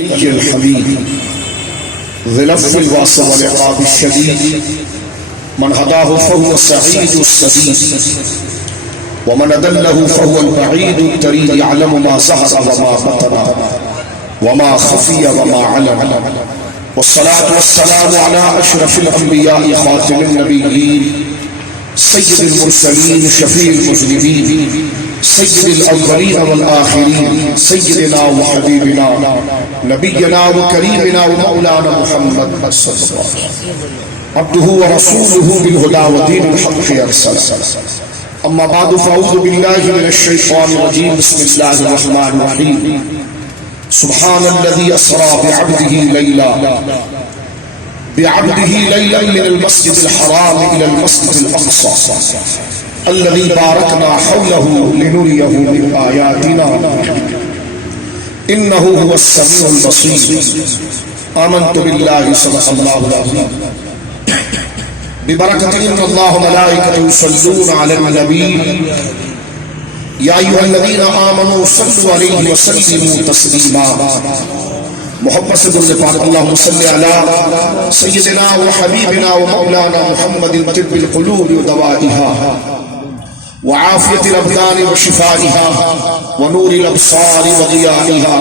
الحميد ذي اللطف الواسع والعقاب الشديد من هداه فهو السعيد السديد ومن أضله فهو البعيد التريد يعلم ما ظهر وما بطن وما خفي وما علم والصلاة والسلام على أشرف الأنبياء خاتم النبيين سيد المرسلين شفيع المذنبين سيد الأولين والآخرين سيدنا وحبيبنا نبينا وكريمنا ومولانا محمد صلى الله عليه وسلم عبده ورسوله بالهدى ودين الحق أرسل. أما بعد فأعوذ بالله من الشيطان الرجيم بسم الله الرحمن الرحيم سبحان الذي أسرى بعبده ليلا من المسجد الحرام إلى المسجد الأقصى الذي باركنا حوله لنريه من آياتنا إنه هو السميع البصير. آمنت بالله صدق الله العظيم ببركة إن الله ملائكته يصلون على النبي يا أيها الذين آمنوا صلوا عليه وسلموا تسليما. محبت سے درود پاک اللہم صلی علی سیدنا وحبیبنا ومولانا محمد طب القلوب ودوائها وعافیت الابدان وشفائها ونور الابصار وضیائها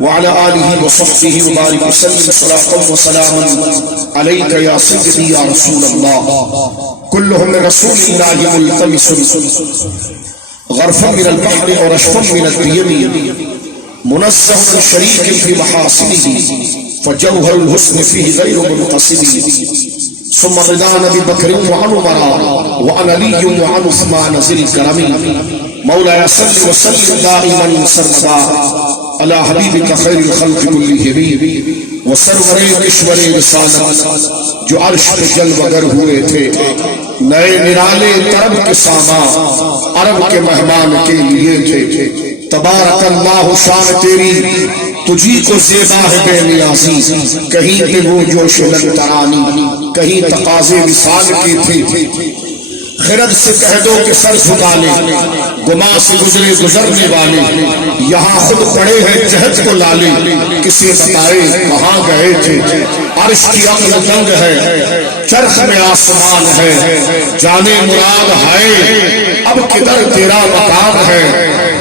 وعلى آله وصحبه وبارك وسلم صلاة وسلاما عليك يا سيدي يا رسول الله. كلهم من رسول الله ملتمس غرفا من البحر ورشفا من الديم منزه شريك في محاسنه فجوهر الحسن فيه غير منقسم. ثم رضا نبي بكر وعن عمر وعن علي وعن عثمان ذي الكرم. مولاي صل وسلم دائما سرمدا على حبيبك خير الخلق كلهم وسرور اشور رسالت جو عرش پہ جلوہ گر ہوئے تھے نئے نرالے طرب کے ساما عرب کے مہمان کے لیے تھے. تبارک اللہ شان تیری تجھی کو زیبا ہے بے نیازی کہیں پہ وہ جوش لن ترانی کہیں تقاضے وصال کے تھے. خرد سے کہہ دو کہ سر جھکا لے گما سے گزرے گزرنے والے یہاں خود پڑے ہیں جہد کو لالے کسی بتائے کہاں گئے تھے. عرش کی عقل دنگ ہے چرخ میں آسمان ہے جانے مراد ہے اب کدھر تیرا مقام ہے.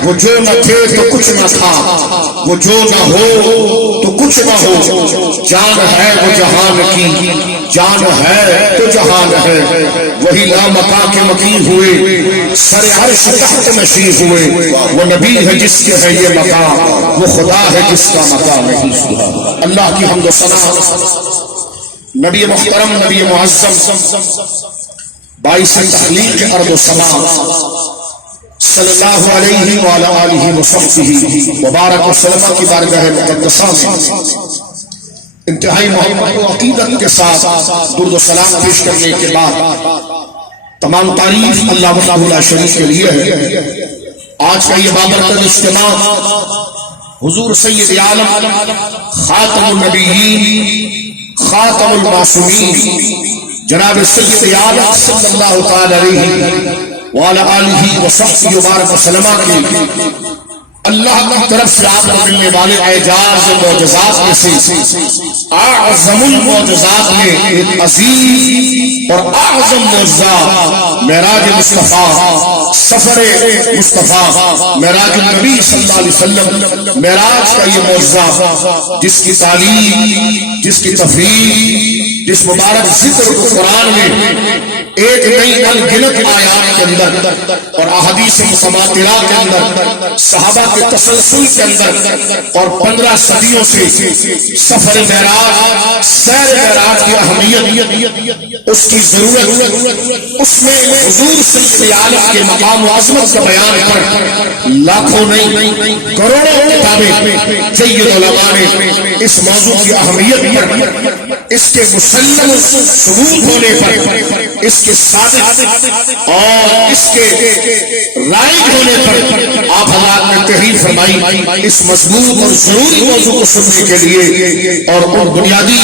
وہ جو نہ تھے تو کچھ نہ تھا وہ جو نہ ہو تو کچھ نہ ہو. جان ہے وہ جہان کی جان ہے تو جہان ہے. وہی لامکا کے مکی ہوئے سر عرش تحت نشی ہوئے. وہ نبی ہے جس کے ہے یہ مقام وہ خدا ہے جس کا مقام نہیں. اللہ کی حمد و ثنا نبی محترم نبی معظم باعث تخلیق ارض و سما صلی اللہ علیہ وعلی آلہ وصحبہ وبارک وسلم کی بارگاہ مقدسہ میں انتہائی محبت و عقیدت کے ساتھ درود و سلام پیش کرنے کے بعد تمام تعریف اللہ وحدہ شریف کے لیے ہے. آج کا یہ بابرکت اجتماع حضور سید عالم خاتم النبیین خاتم المعصومین جناب سید عالم صلی اللہ تعالی علیہ وعلى آلہ وصحبہ وبارک وسلم کے اللہ کی طرف سے آپ کو ملنے والے اعجاز و معجزات میں سے اعظم المعجزات میں ایک عظیم اور اعظم معجزہ معراج مصطفیٰ سفر مصطفیٰ معراج النبی صلی اللہ علیہ وسلم معراج کا یہ معجزہ جس کی تعلیم جس کی تفریح جس مبارک ذکر قرآن میں ایک نئی انگنت آیات کے اندر اور احادیث متواترہ کے اندر صحابہ کے تسلسل کے اندر اور 15 صدیوں سے سفر معراج سیر معراج کی اہمیت اس کی ضرورت اس میں حضور سید عالم کے مقام و عظمت کا بیان پر لاکھوں نہیں کروڑوں کتابیں سید علماء نے اس موضوع کی اہمیت پر اس کے مسلم ثبوت ہونے پر اس کے صادق اور اس کے رائج ہونے پر آپ حضرات نے تحریر فرمائی اس مضبوط اور ضروری موضوع کو سننے کے لیے اور ان بنیادی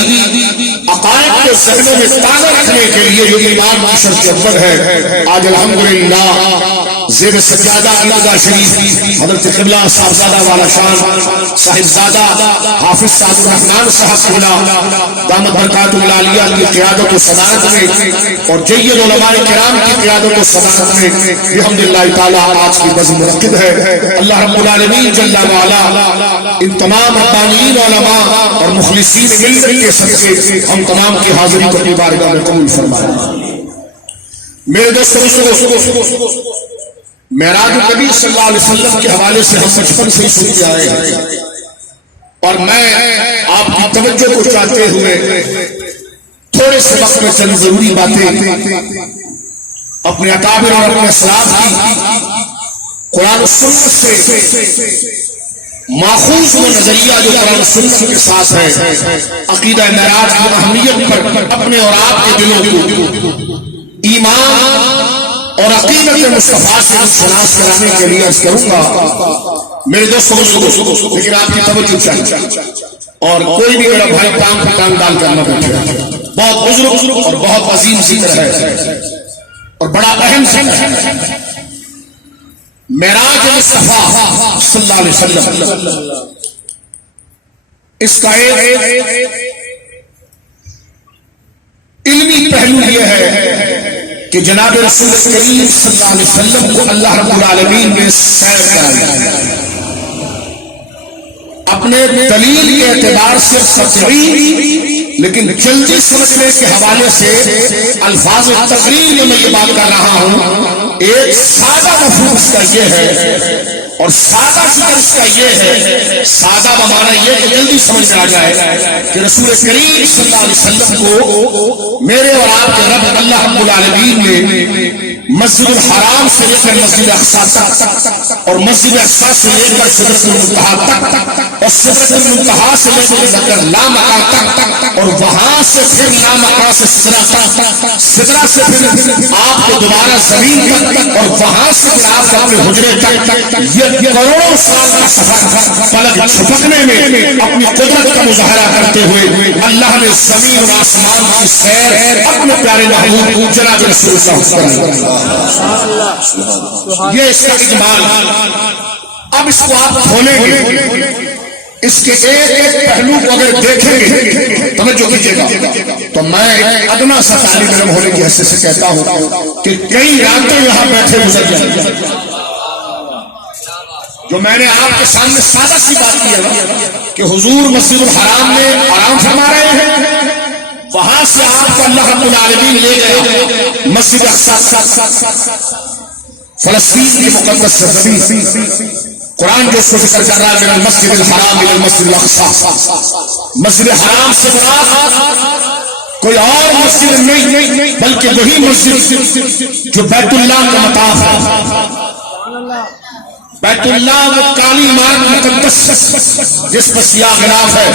عقائد کو ذہنوں میں تازہ رکھنے کے لیے جو ایمان کی شرط اول ہے. آج الحمدللہ زیب سجادہ علیگاہ شریف حضرت قبلہ صاحبزادہ والا شان صاحبزادہ حافظ سعد الرحمن صاحب قبلہ دامت برکاتہ العالیہ کی قیادت و صدارت میں اور جید علماء کرام کی قیادت و صدارت میں بحمدللہ تعالی آج کی بزم منعقد ہے. اللہ رب العالمین جل وعلا ان تمام ربانیین علماء اور مخلصین ملت کے صدقے ہم تمام کی حاضری کو اپنی بارگاہ میں قبول فرمائے. میرے دوستوں، معراج النبی صلی اللہ علیہ وسلم کے حوالے سے ہم بچپن سے ہی سنتے آئے ہیں، اور میں آپ کی توجہ کو چاہتے ہوئے تھوڑے سے وقت میں چند ضروری باتیں اپنے اکابر اور اپنے اسلاف کی قرآن و سنت سے ماخوذ و نظریہ جو قرآن و سنت کے ساتھ ہے، عقیدہ معراج کی اہمیت پر اپنے اور آپ کے دلوں کو ایمان اور عقیدت مصطفیٰ سے شناس کرانے کے لیے عرض کروں گا. میرے دوستوں، لیکن آپ کی توجہ چاہیے اور کوئی بھی میرا بھائی کام پر کام ڈال کر نہ بیٹھے. بہت بزرگ اور بہت عظیم ذکر ہے اور بڑا اہم ذکر ہے معراج مصطفیٰ صلی اللہ علیہ وسلم. اس کا ایک علمی پہلو یہ ہے کہ جناب رسول کریم صلی اللہ علیہ وسلم کو اللہ رب العالمین نے سیر کرایا. اپنے دلیل کے اعتبار سے قطعی لیکن جلدی سمجھنے کے حوالے سے الفاظ تقریر میں یہ بات کر رہا ہوں. ایک سادہ مفہوم اس کا یہ ہے اور سادہ ذکر اس کا یہ ہے، سادہ بمانا یہ کہ جلدی سمجھ میں آ جائے کہ رسول کریم صلی اللہ علیہ وسلم کو میرے اور آپ کے رب اللہ رب العالمین نے مسجد الحرام سے لے کر مسجد اقصی تک اور مسجد اقصی سے لے کر سدرۃ المنتہا تک اور سدرۃ المنتہا سے لے کر لامکاں تک اور وہاں سے پھر لامکاں سے سدرہ تک، سدرہ سے پھر آپ کو دوبارہ زمین تک اور وہاں سے پھر آپ کو اپنے حجرے تک، یہ کروڑوں سال کا سفر پلک چھپکنے میں اپنی قدرت کا مظاہرہ کرتے ہوئے اللہ نے زمین اور آسمان کی سیر اپنے پیارے محبوب جناب رسول اللہ یہ اس کا اجمال. اب اس کو آپ کھولیں گے، اس کے ایک ایک پہلو کو اگر دیکھیں گے توجہ کیجیے گا تو میں ایک ادنا سا طالب علم ہونے کی حیثیت سے کہتا ہوں کہ کئی راتیں یہاں بیٹھے گزر جائیں. جو میں نے آپ کے سامنے سادہ سی بات کی ہے کہ حضور مسجد الحرام میں آرام فرما رہے ہیں، وہاں سے آپ کو اللہ رب العالمین لے گئے مسجد اقصی، فلسطین کی مقدس سرزمین. قرآن جو اس کو ذکر کر رہا ہے من المسجد الحرام الى المسجد الاقصی، مسجد حرام سے مراد کوئی اور مسجد نہیں بلکہ وہی مسجد جو بیت اللہ کا مطاف ہے. بیت اللہ وہ کالی مار مقدس جس پر سیاہ غلاف ہے،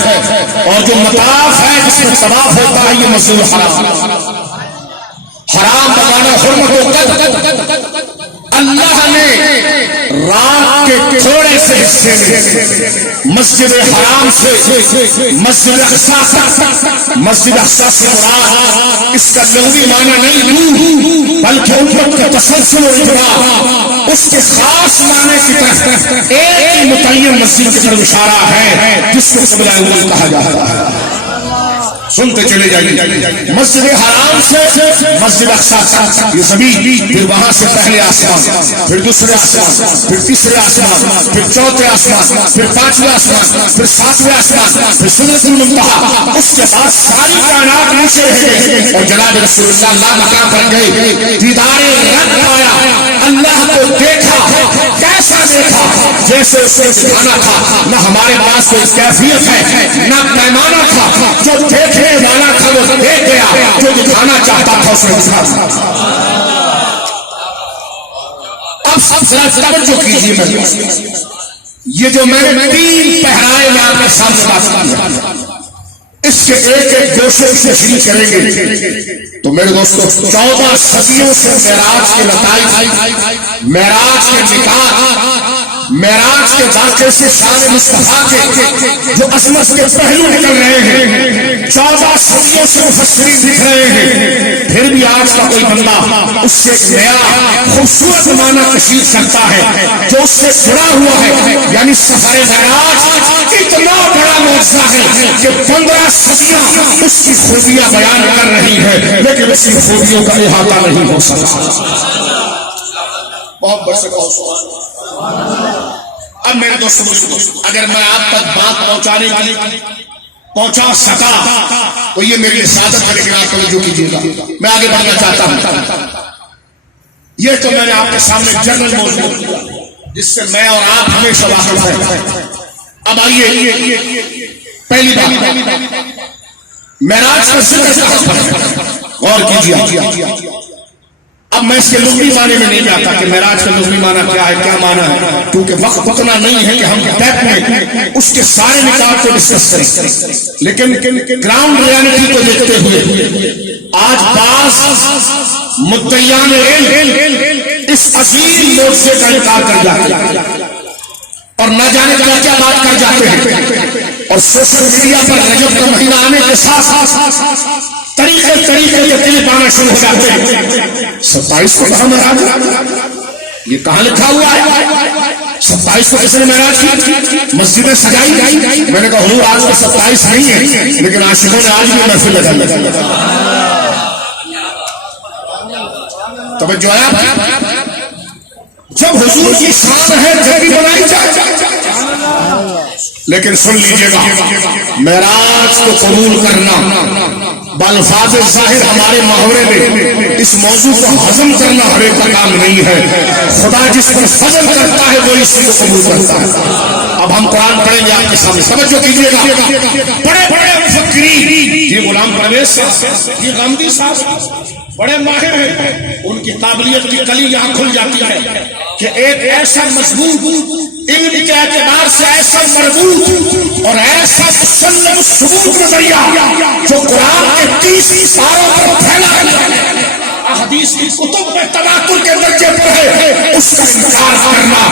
اور جو مطاف ہے جس میں طواف ہوتا ہے یہ مسجد الحرام. حرام بمانا حرمت و قدر. اللہ نے رات کے تھوڑے سے حصے میں مسجد حرام سے مسجد اقصی، مسجد اقصی سے مراد اس کا لغوی معنی نہیں بلکہ امت کا تسلسل و اجماع اس کے خاص معنی کی طرف ایک ہی متعین مسجد کی طرف اشارہ ہے جس کو قبلہ اول کہا جاتا ہے. سنتے چلے جائیے، مسجد حرام سے مسجد اقصی یہ زمین، پھر وہاں سے پہلے آسمان، پھر دوسرے آسمان، پھر تیسرے آسمان، پھر چوتھے آسمان، پھر پانچویں آسمان، پھر ساتویں آسمان، پھر سدرۃ المنتہا. اس کے بعد ساری کائنات نیچے رہ اور جناب رسول اللہ مقام پر گئے، دیدار رب پایا، اللہ کو دیکھا. کیسا دیکھا؟ جیسے اس نے دکھانا تھا. نہ ہمارے پاس کوئی کیفیت ہے نہ پیمانہ تھا، جو دیکھنے والا تھا وہ دیکھ گیا، جو دکھانا چاہتا تھا اس نے دکھا. اب سب ذرا توجہ کیجیے، میں یہ جو میں نے تین پہرائے آپ کے سامنے بات کی اس کے ایک ایک گوشے سے تشریح کریں گے تو میرے دوستوں 14 صدیوں سے معراج کے نتائج، معراج کے نکات معراج کے واقعے سے شان مصطفیٰ کے جو عظمت کے پہلو نکل رہے ہیں، 14 صدیوں سے مفسرین لکھ رہے ہیں، پھر بھی آج کا کوئی بندہ اس سے ایک نیا خوبصورت معنی کشید کرتا ہے جو اس سے جڑا ہوا ہے. یعنی سفر معراج اتنا بڑا معجزہ ہے کہ 15 صدیاں اس کی خوبیاں بیان کر رہی ہے، لیکن اس کی خوبیوں کا احاطہ نہیں ہو سکتا. بہت بڑھ سکتا. اب میرے دوستوں، اگر میں آپ تک بات پہنچا سکا تو یہ میری سعادت ہے، لیکن آپ توجہ کیجیے گا، میں آگے بڑھنا چاہتا ہوں. یہ تو میں نے آپ کے سامنے جنرل موضوع جس سے میں اور آپ ہمیشہ واقف ہیں. اب آئیے پہلی بات، معراج کا ذکر غور کیجیے. اب میں اس کے لغوی معنی میں نہیں جاتا کہ معراج کا لغوی معنی کیا ہے، کیا معنی ہے، کیونکہ وقت اتنا نہیں ہے کہ ہم ڈیپ میں اس کے سارے نکات کو ڈسکس کریں. لیکن گراؤنڈ ریالٹی کو دیکھتے ہوئے آج بعض مدعیان علم اس عظیم معجزے کا انکار کر جاتے ہیں اور نہ جانے کیا کیا بات کر جاتے ہیں، اور سوشل میڈیا پر رجب کا مہینہ آنے کے ساتھ طریقے کے کلپ آنا شروع ہو جاتے ہیں. 27 کو کہاں معراج؟ یہ کہاں لکھا ہوا ہے؟ 27 کو کس نے معراج کی؟ مسجدیں سجائی. میں نے کہا حضور آج تو 27 نہیں ہے، لیکن عاشقوں نے آج بھی محفل لگائی. توجہ ہے؟ جب حضور کی شان ہے جب بھی بنائی جائے. لیکن سن لیجیے گا، معراج کو قبول کرنا بالفاظ ظاہر ہمارے محاورے میں اس موضوع کو ہضم کرنا ہر ایک کا کام نہیں ہے. خدا جس پر فضل کرتا ہے وہ اسی کو قبول کرتا ہے. اب ہم قرآن پڑھیں گے آپ کے سامنے، توجہ کیجیے گا. بڑے بڑے مفکرین، یہ غلام پرویز صاحب، یہ غامدی صاحب بڑے ماہر ہیں، ان کی قابلیت کی کلی یہاں کھل جاتی ہے کہ ایک ایسا مضبوط علم کے اعتبار سے ایسا مربوط اور ایسا مسلم ثبوت نظریہ جو قرآن کے 30 پاروں پر پھیلا ہے، حدیث کی کتب میں تواتر کے درجے پر ہے، اس کا انکار کرنا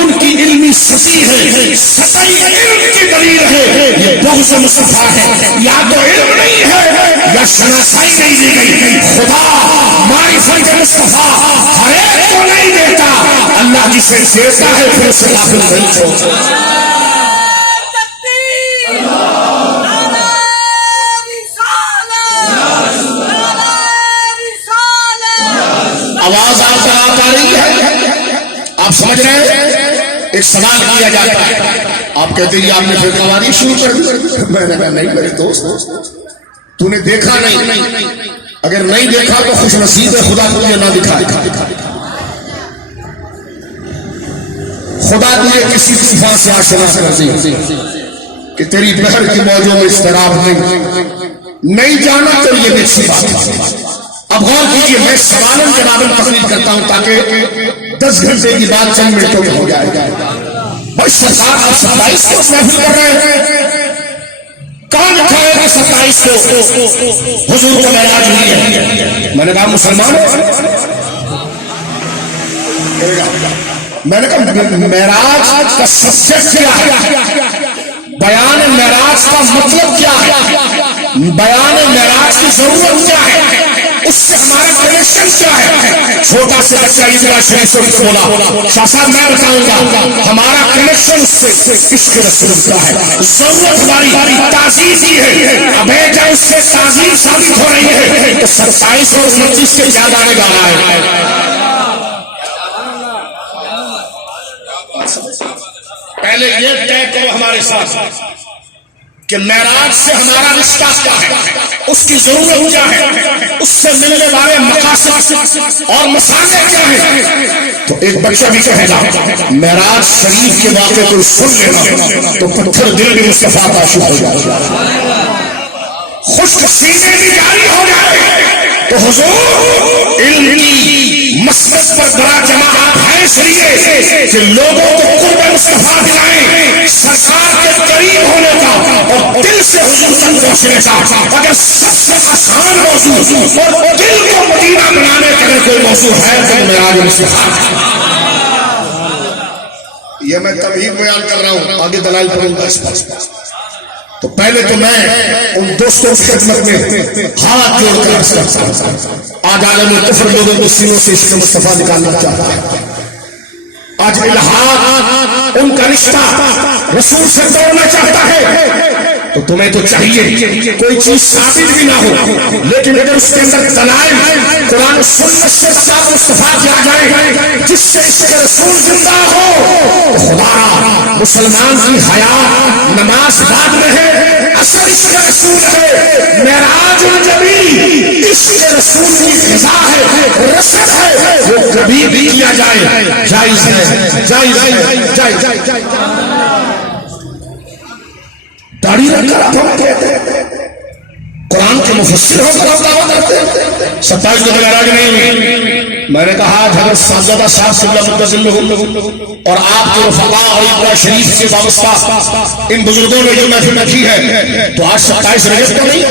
ان کی علمی سطحی ہے، سطحی علم کی دلیل ہے. یہ بغض مصطفیٰ ہے، یا تو علم نہیں ہے یا شناسائی نہیں دی گئی. خدا معرفت مصطفیٰ ہر ایک کو نہیں دیتا، اللہ جسے دیتا ہے پھر اسے غافل نہیں چھوڑتا. آواز آپ آ رہی ہے؟ آپ سمجھ رہے ہیں؟ ایک سوال کیا جاتا ہے، آپ کہتے ہیں آپ نے پھر قواری شروع کر دی. میں نے کہا نہیں میرے دوست، تو نے دیکھا نہیں. اگر نہیں دیکھا تو خوش نصیب ہے، خدا تجھے نہ دکھائے. خدا تجھے کسی طوفان سے آشنا کر دے کہ تیری بحر کی موجوں میں اضطراب نہیں جانا تو یہ نیچی بات ہے. اب غور کیجیے، میں سوالن جوابن تقریر کرتا ہوں تاکہ 10 گھنٹے کی بات چند منٹوں میں ہو جائے. بھائی سرکار آپ 27 کو محفل کر رہے ہیں، کہاں لکھا ہے کہ 27 کو حضور کو معراج ہوئی ہے؟ میں نے کہا مسلمان میں نے کہا معراج کا سبجیکٹ کیا ہے، بیان معراج کا مطلب کیا ہے، بیان معراج کی ضرورت کیا ہے، اس سے ہمارا کنیکشن کیا ہے. چھوٹا سے بچہ ادھر شریف سے بولا، شاہ صاحب میں بتاؤں گا ہمارا کنیکشن اس سے عشق رسول کا ہے. ضرورت ہماری تعظیم کی ہے. اب جب اس سے تعظیم ثابت ہو رہی ہے تو 27 اور 29 سے کیا جانے جا رہا ہے. پہلے یہ طے کرو ہمارے ساتھ کہ معراج سے ہمارا رشتہ کیا ہے، اس کی ضرورت کیا ہے، اس سے ملنے والے مقاصد اور مسائل کیا ہیں. تو ایک بچہ بھی کہے گا معراج شریف کے واقعے کو سن لینا تو پتھر دل بھی مصطفیٰ کا عاشق ہو جائے گا، خشک سینے بھی جاری ہو جائے. تو حضور علم کی مسلک پر بڑا جماعت ہے اس لیے کہ لوگوں کو قرب مصطفیٰ دلائیں، سرکار کے قریب ہونے کا اور دل سے حضور تک پہنچنے کا. اگر سب سے آسان موضوع اور دل کو مدینہ بنانے کا کوئی موضوع ہے تو معراج مصطفیٰ. یہ میں تمہید بیان کر رہا ہوں، آگے دلائل پڑھوں گا اس پر۔ تو پہلے تو میں ان دوستوں کی خدمت میں ہاتھ جوڑ کر عرض کرتا ہوں، آج عالم کفر لوگوں کو سینوں سے عشق مصطفیٰ نکالنا چاہتا ہے۔ آج الہاد ان کا رشتہ رسول سے توڑنا چاہتا ہے، تو تمہیں تو چاہیے کوئی چیز ثابت بھی نہ ہو، لیکن اگر اس کے اندر دلائل قرآن و سنت سے صاف مصطفیٰ کیا جائے جس سے اس کے رسول زندہ ہو، تو خدا مسلمان کی حیات نماز بعد میں ہے، اصل اس کے رسول ہے، معراج النبی اس کے رسول کی غذا ہے، رسد ہے، وہ کبھی بھی کیا جائے جائز ہے، جائز ہے، جائز ہے۔ داڑھی رکھ کر ہم کہتے ہیں قرآن کے مفسر ہو کر دعویٰ کرتے ہیں 27 کو معراج نہیں ہوئی۔ میں نے کہا حضرت صاحبزادہ صاحب صلی اللہ علیہ وسلم اور آپ کے رفقا اور عبداللہ شریف سے وابستہ ان بزرگوں نے جو محفل رکھی ہے، تو آج 27 رجب کو نہیں،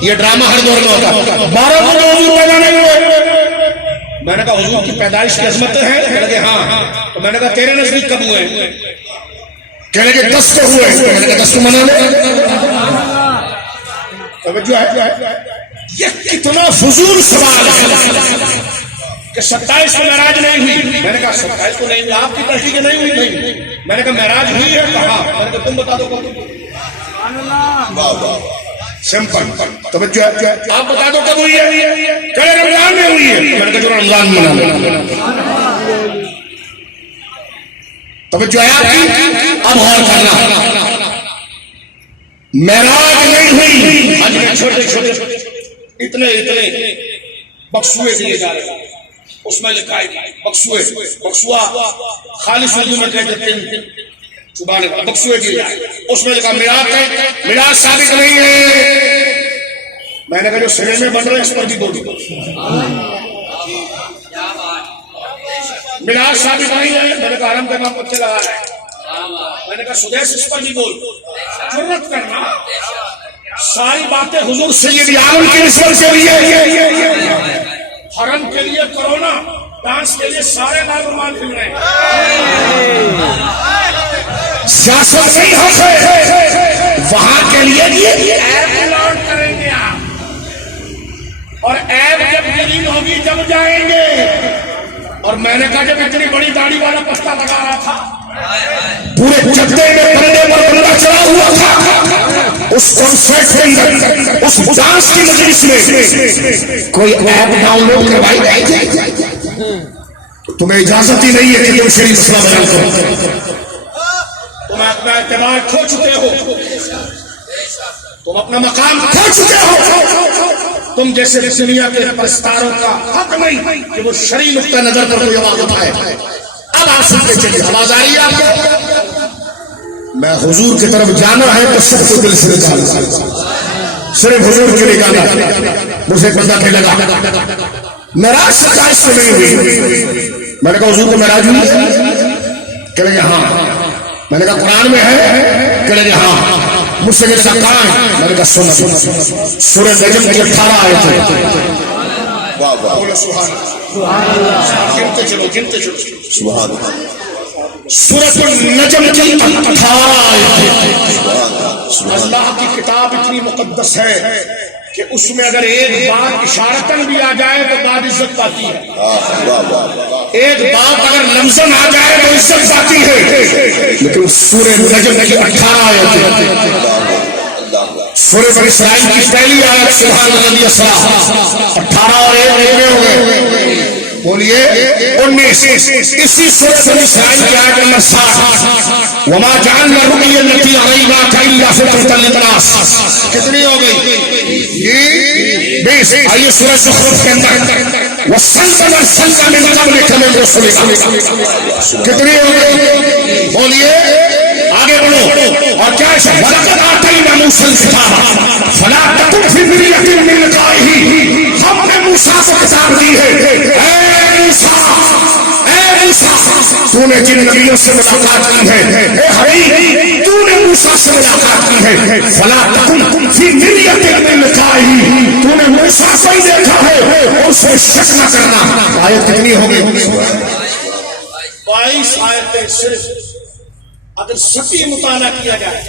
یہ ڈرامہ ہر دور میں ہوتا ہے۔ 12 کو حضور پیدا نہیں ہوئے۔ میں نے کہا حضور کی پیدائش کی عظمتیں ہیں؟ کہنے لگے ہاں۔ تو میں نے کہا تیرے نزدیک کب ہوئے؟ کہنے لگے 10 کو ہوئے۔ کہنے لگے 10 کو منا لے۔ توجہ ہے، یہ کتنا فضول سوال ہے کہ 27 کو معراج نہیں ہوئی۔ میں نے کہا 27 کو نہیں ہوئی، آپ کی تحقیق نہیں ہوئی؟ نہیں۔ میں نے کہا معراج ہوئی ہے کہاں؟ میں نے کہا تم بتا دو کب؟ سمپل۔ توجہ ہے، آپ بتا دو کب ہوئی ہے؟ کہ رمضان میں ہوئی ہے۔ میں نے کہا جو رمضان میں منا۔ توجہ ہے آپ کی؟ اب غور کرنا، معراج نہیں ہوئی، آج میں چھوٹے چھوٹے اتنے بکسوے دیے جا رہے ہیں، اس میں لکھا ہے بکسوے، بکسوا خالص اردو میں کہتے ہیں سبحان اللہ، بکسوے دیے جا رہے ہیں، اس میں لکھا میراث ہے، میراث ثابت نہیں ہے۔ میں نے کہا جو سرے میں بن رہے اس پر بھی بول دو، میراث ثابت نہیں ہے۔ میں نے کہا حرم کے نام پتے لگا رہے ہیں۔ میں نے کہا سدیس اس پر بھی بول، جرت کرنا ساری باتیں حضور سید عالم کی نسبت سے لیے، حرم کے لیے کرونا، ڈانس کے لیے سارے ناظرمان پھر رہے ہیں، سیاست نہیں ہوتے وہاں کے لیے ایپ لاٹ کریں گے آپ، اور ایپ جب دلیل ہوگی جب جائیں گے۔ اور میں نے کہا جب اتنی بڑی داڑھی والا پستا لگا رہا تھا، پورے جدے میں بندے پر بندہ چلا ہوا تھا، اس کنسرٹ کے اندر، اس ڈانس کی مجلس میں کوئی ایپ ڈاؤن لوڈ کروائی نہیں تھی، تمہیں اجازت ہی نہیں ہے کہ تم شریف مسئلہ بیان کرو۔ تم اپنا اعتبار کھو چکے ہو، تم اپنا مقام کھو چکے ہو، تم جیسے دنیا کے پرستاروں کا حق نہیں کہ وہ شرعی نقطہ نظر پر کوئی آواز اٹھائے۔ اب آپ سنتے چلیے، آواز آ رہی ہے آپ کو؟ میں حضور کی طرف جانا ہے تو سب کو دل سے نکالنا، صرف حضور کی نکالنا۔ مجھے بندہ کہنے لگا معراج 27 سے نہیں ہوئی۔ میں نے کہا حضور کو معراج ہوئی؟ کہنے لگے ہاں۔ میں نے کہا قرآن میں ہے؟ کہنے لگے ہاں۔ مجھ سے کہا کہاں ہے؟ میں نے کہا سورہ نجم کی 18 آیت ہے۔ گنتے چلو گنتے چلو، سورۃ النجم کی 18 آیت ہے۔ اللہ کی کتاب اتنی مقدس ہے کہ اس میں اگر ایک بات اشارتاً بھی آ جائے تو بات عزت پاتی ہے، ایک بات اگر لفظاً آ جائے تو عزت پاتی ہے۔ لیکن سورہ نجم کی 18 آیت ہے، سورہ بنی اسرائیل کی پہلی آیت، سبحان الذی اسریٰ، 18 اور 1 ہو گئے، بولیے 19۔ اسی سورہ بنی اسرائیل کی آیت نمبر 60، وما جعلنا الرؤیا التي اریناک الا فتنة للناس، کتنی ہو گئی؟ 20۔ آئیے سورہ زخرف کے اندر، وَسَلَّمَ ارْسَلْنَا مِن قَبْلِكَ مِن رُسُلِنَا، کتنی ہو گئی؟ بولیے آگے بڑھو۔ اور کیا ہے؟ وَلَقَدْ آتَيْنَا مُوسَى الْكِتَابَ فَلَا تَكُنْ فِي مِرْيَةٍ مِّن لِقَائِهِ، ہم نے موسیٰ کو کتاب دی ہے، اے موسیٰ تو نے جن نبیوں سے ملاقات کی ہے، اے حبیب تو نے موسیٰ سے ملاقات کی ہے، فَلَا تَكُنْ فِي مِرْيَةٍ مِّن لِقَائِهِ، تو نے موسیٰ کو ہی دیکھا ہے، اس سے شک نہ کرنا۔ آیت کتنی ہوگی؟ 22 آیتیں صرف اگر سطحی مطالعہ کیا جائے،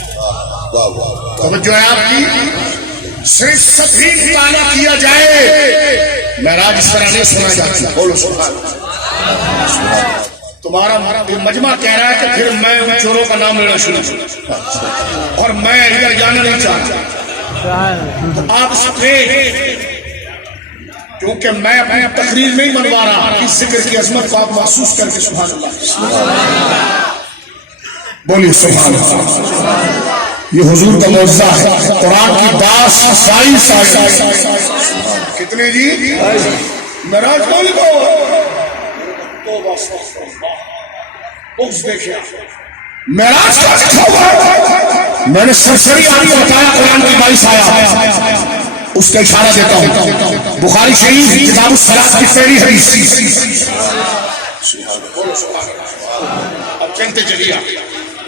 توجہ ہے آپ کی، صرف سطحی مطالعہ کیا جائے، معراج اس طرح نہیں سنا جاتا۔ بولو سبحان اللہ۔ تمہارا مجمع کہہ رہا ہے کہ پھر میں ان چوروں کا نام لینا شروع کروں اور میں ادھر جانا نہیں چاہتا، تو آپ سفید، کیونکہ میں اپنی تقریر نہیں منوا رہا، اس ذکر کی عظمت کو آپ محسوس کر کے سبحان اللہ بولیے سبحان اللہ۔ یہ حضور کا معجزہ ہے، قرآن کی 22 آیات۔ کتنے جی؟ معراج کو لکھو، معراج کا لکھا ہوا، میں نے سرسری آپ کو بتایا قرآن کی 22 آیات، اس کا اشارہ دیتا ہوں، بخاری شریف کتاب الصلاۃ کی پہلی حدیث۔ اب چلتے چلیے،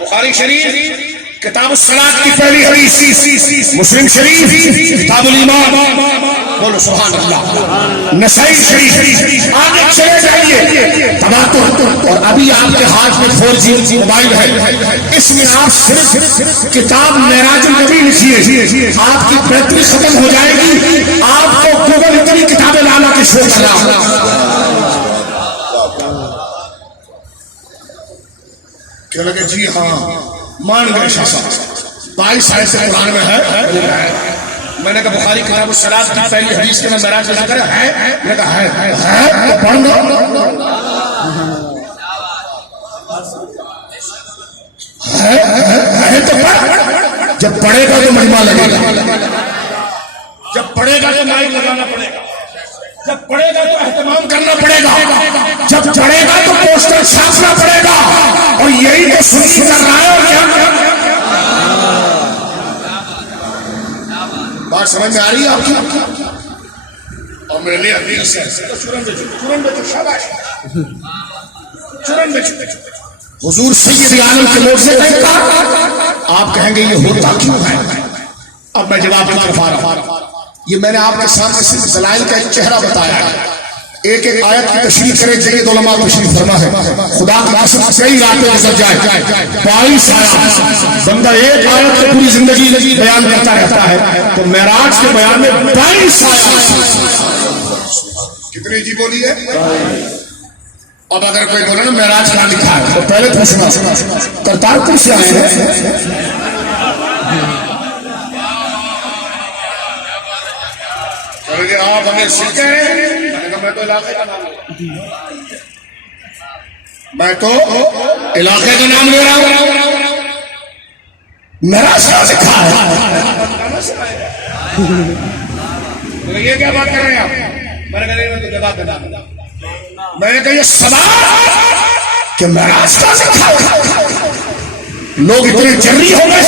بخاری شریف کتاب الصلاۃ کی پہلی حدیث، مسلم شریف کتاب الایمان، بولو سبحان اللہ، نسائی شریف، آگے چلے جائیے تواتر۔ اور ابھی آپ کے ہاتھ میں 4G موبائل ہے، اس میں آپ صرف کتاب معراج النبی لکھیے، آپ کی بیٹری ختم ہو جائے گی، آپ کو گوگل اتنی کتابیں لانا کے شو کر رہا۔ کیا لگے؟ جی ہاں مان گئے شاہ صاحب، 22 آیت سے قرآن میں ہے۔ میں نے کہا بخاری کتاب الصلاۃ کی پہلی حدیث کے میں معراج کا ذکر ہے، میں نے کہا ہے تو پڑھ دو، ہے تو پڑھ، جب پڑھے گا تو مجمع لگے گا، جب پڑھے گا تو مائک لگانا پڑے گا، جب پڑھے گا تو اہتمام کرنا پڑے گا، جب پڑھے گا تو پوسٹر چھاپنا پڑے گا، اور یہی تو سنی کر رہا ہے۔ اور کیا بات سمجھ میں آ رہی ہے آپ کی؟ اور میرے لیے حدیث ہے، حضور سید عالم کے معجزے کا انکار، آپ کہیں گے یہ ہوتا کیوں ہے؟ اب میں جواب کی طرف آ رہا ہوں۔ یہ میں نے آپ کے سامنے صرف دلائل کا ایک چہرہ بتایا ہے، ایک ایک آیت کی تشریح کرے جید علماء تشریح فرما ہے، خدا کا قسم کئی راتیں گزر جائے، 22 آیات، بندہ ایک آیت کو پوری زندگی بیان کرتا رہتا ہے، تو معراج کے بیان میں 22 آیات۔ کتنی جی بولی ہے؟ اب اگر کوئی بولے نا معراج کہاں لکھا ہے تو پہلے پوچھنا کرتارپور سے آئے ہیں؟ آپ ہمیں سکھتے ہیں؟ میں تو علاقے کا نام لے رہا ہوں، میرا سا لکھا ہے۔ یہ کیا بات کر رہے ہیں آپ؟ میں نے کہا یہ سوال کہ معراج کا لکھا ہے، لوگ اتنے جری ہو گئے،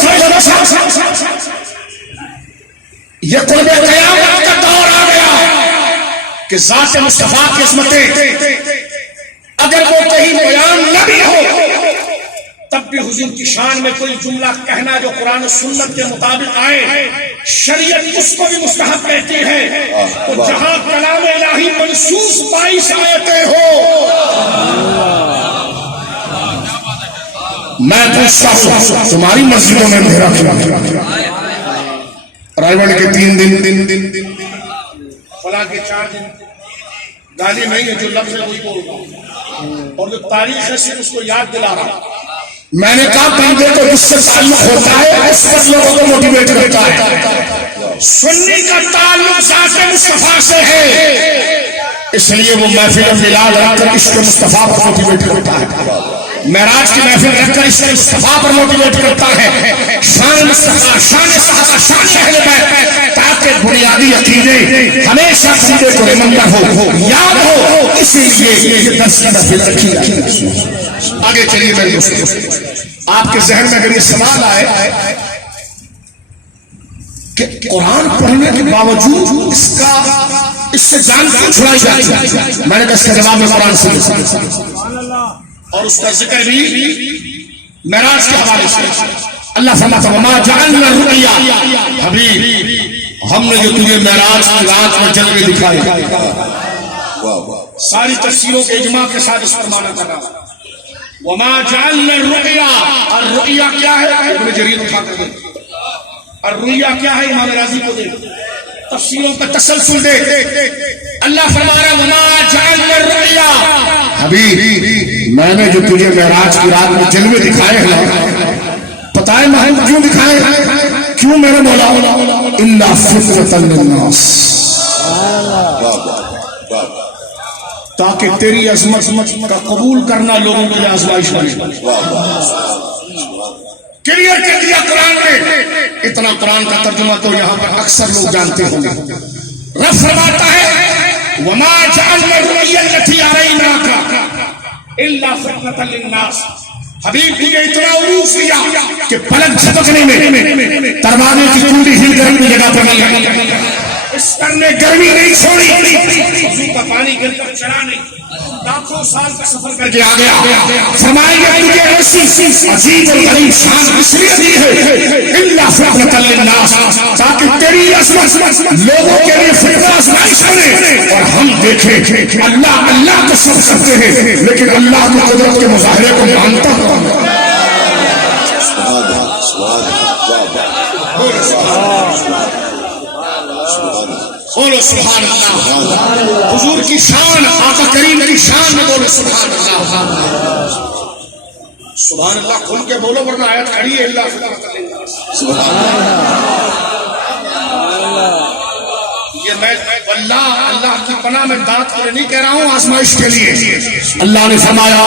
یہ قرب قیامت کا دور آ گیا کہ ذات مصطفیٰ کی عظمتیں اگر وہ کہیں بیان نہ بھی ہو تب بھی حضور کی شان میں کوئی جملہ کہنا جو قرآن و سنت کے مطابق آئے، شریعت اس کو بھی مستحب کہتی ہے، تو جہاں کلام الہی منصوص 22 آیتیں ہو، میں پوچھتا ہوں تمہاری مسجدوں میں میرا کیا رائبڑ کے 3 دن فلاں کے 4 دن گالی نہیں ہے، جو لفظ ہے وہی بول رہا ہوں، اور جو تاریخ ہے صرف اس کو یاد دلا رہا ہوں۔ میں نے کہا بندے کو جس سے تعلق ہوتا ہے اس پر لوگوں کو موٹیویٹ کرتا ہے، سنی کا تعلق ذات مصطفیٰ سے ہے، اس لیے وہ محفل ملاد رکھ کر عشق مصطفیٰ پر موٹیویٹ کرتا ہے، معراج کی محفل رکھ کر عشق مصطفیٰ پر موٹیویٹ کرتا ہے، شان مصطفیٰ، شان صحابہ، شان اہل بیت، تاکہ بنیادی عقیدے ہمیشہ عقیدے کو ریممبر ہو، یاد ہو، اسی لیے یہ درس کی محفل رکھی ہے۔ آگے چلیے میرے دوستوں، آپ کے ذہن میں اگر یہ سوال آئے کہ قرآن پڑھنے کے باوجود اس سے جان کیوں چھڑائی جاتی ہے، میں نے کہا اس کا جواب میں قرآن سے اور اس کا ذکر بھی معراج کے حوالے سے۔ اللہ فرماتا ہے وما جعلنا الرؤیا، حبیب ہم نے جو تجھے معراج کی رات میں جلوے دکھائے، ساری تفسیروں کے اجماع کے ساتھ اس پر مانا کرنا، وما جعلنا الرؤیا، اور رؤیا کیا ہے؟ ابن جریر اٹھا کر دے، اور رؤیا کیا ہے؟ امام راضی کو دے، تفسیروں کا تسلسل دے۔ اللہ فرما رہا ہے وما جعلنا الرؤیا، حبیب میں نے جو تجھے معراج کی رات میں جلوے دکھائے ہیں، پتہ ہے میں کیوں دکھائے؟ کیوں میرے مولا؟ الا فتنۃ للناس، تاکہ تیری عظمت کا قبول کرنا لوگوں کے لیے آزمائش بنے۔ کلیئر کر دیا قرآن میں، اتنا قرآن کا ترجمہ تو یہاں پر اکثر لوگ جانتے ہوں گے۔ رب فرماتا ہے وما جعلنا الرؤیا التي اریناک الا فتنۃ للناس، حبیب تجھے اتنا عروج دیا کہ پلک جھپکنے میں دروازے کی کنڈی ہل کر اپنی جگہ پر نہیں، اس کرنے گرمی نہیں چھوڑی، وضو کا پانی گر کر چلا نہیں، لاکھوں سال کا سفر کر کے آ گیا۔ فرمائیں گے تجھے ایسی عجیب و غریب شان اس لیے دی ہے الا فتنۃ للناس، تاکہ تیری عظمت لوگوں کے لیے فتنہ آزمائش بنے، اور ہم دیکھیں اللہ اللہ تو سب کرتے ہیں لیکن اللہ کی قدرت کے مظاہرے کو مانتا ہوں۔ بولو سبحان اللہ، حضور کی شان، آقا کریم کی شان میں بولو سبحان اللہ۔ سبحان اللہ کھل کے بولو ورنہ آیت کھڑی ہے اللہ سبحان اللہ۔ یہ میں اللہ کی پناہ میں دانت کے لیے نہیں کہہ رہا ہوں، آزمائش کے لیے۔ اللہ نے فرمایا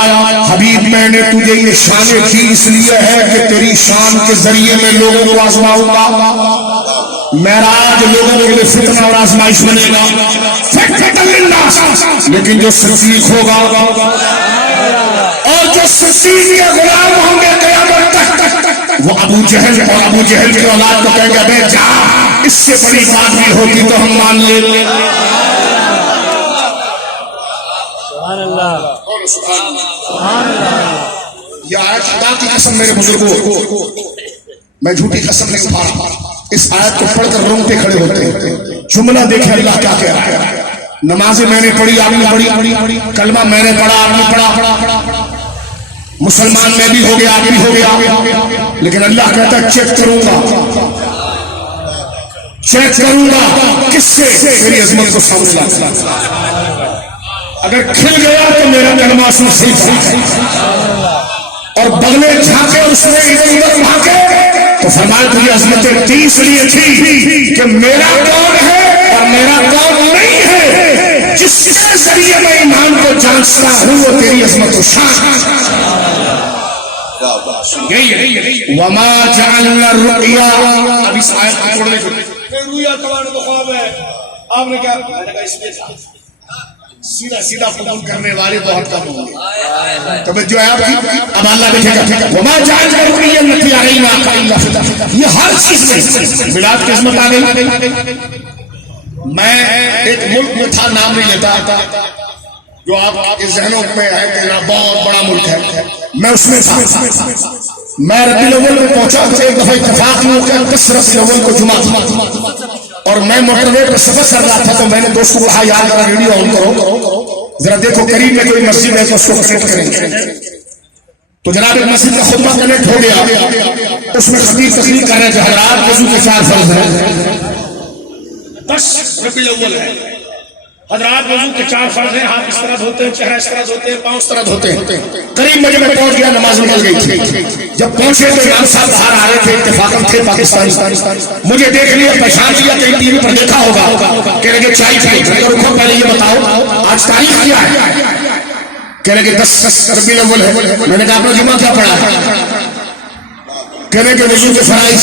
حبیب میں نے تجھے یہ شانیں کی اس لیے ہے کہ تیری شان کے ذریعے میں لوگوں کو آزماؤں گا۔ معراج لوگوں کے لیے فتنہ اور آزمائش بنے گا، فتنۃ للناس، لیکن جو صدیق ہوگا اور جو صدیق کے غلام ہوں گے قیامت تک، وہ ابو جہل اور ابو جہل کی اولاد کو کہیں گے بے جا، اس سے بڑی بات بھی ہوتی تو ہم مان لیتے۔ سبحان اللہ، سبحان اللہ۔ یہ آیت خدا کی قسم میرے بزرگوں، میں جھوٹی قسم نہیں اٹھا رہا، اس آیت کو پڑھ کر رونگٹے کھڑے ہوتے ہیں۔ جملہ دیکھیں اللہ کیا کہہ رہا ہے، نمازیں میں نے پڑھی آپ نے پڑھی، کلمہ میں نے پڑھا آپ نے پڑھا، مسلمان میں بھی ہو گیا آپ بھی ہو گیا، لیکن اللہ کہتا ہے چیک کروں گا، چیک کروں گا کس سے؟ میری عظمت کو سامنے لا، اگر کھل گیا تو میرا کلمہ اس میں صحیح تھا، اور بغلے جھانکے اس نے ادھر ادھر بھاگے تو فرمایا تجھے عظمت اس لیے تھی کہ میرا کون ہے اور میرا کون نہیں ہے، جس کے ذریعے میں ایمان کو جانچتا ہوں وہ تیری عظمت و شان۔ وما جعلنا الرؤیا، اب اس آیت کو چھوڑ دے، رؤیا تمہارا تو خواب ہے، آپ نے کیا؟ میں نے کہا اس لیے سیدھا سیدھا قبول کرنے والے بہت کم ہوں گے۔ توجہ ہے آپ کی؟ اب اللہ دیکھے گا وما جعلنا الرؤیا التي اریناک الا فتنۃ، یہ ہر چیز میں میلاد کی عظمت آ گئی۔ میں ایک ملک میں تھا، نام نہیں لیتا تھا، جو آپ کے ذہنوں میں ہے کہ بہت بڑا ملک ہے، میں اس میں تھا۔ میں ربیع الاول میں پہنچا تو ایک دفعہ اتفاق میں ہو گیا 10 ربیع الاول کو جمعہ تھا، اور میں موٹر وے پر سفر کر رہا تھا، تو میں نے دوست کو کہا یار ذرا ریڈیو آن کرو، ذرا دیکھو قریب میں کوئی مسجد ہے تو اس کو کنیکٹ کریں گے۔ تو جناب ایک مسجد کا خطبہ کنیکٹ ہو گیا، اس میں خطیب تقریر کر رہے تھے حضرات وضو کے 4 فرض ہیں، 10 ربیع الاول ہے، حضرات وضو کے 4 فرض ہیں، ہاتھ اس طرح دھوتے ہیں، چہرہ اس طرح دھوتے ہیں، پاؤں اس طرح دھوتے ہیں۔ قریب میں جب میں پہنچ گیا نماز نکل گئی تھی، جب پہنچے تو امام صاحب باہر آ رہے تھے، اتفاقاً تھے پاکستانی، مجھے دیکھ لیا، پہچان لیا، کہیں ٹی وی پر دیکھا ہوگا، کہنے لگے چائے پیے، رکو پہلے یہ بتاؤ آج تاریخ کیا ہے؟ کہنے لگے 10 ربیع الاول ہے۔ میں نے کہا آپ نے جمعہ کیا پڑھا ہے؟ کہنے کے وضو کے فرائض۔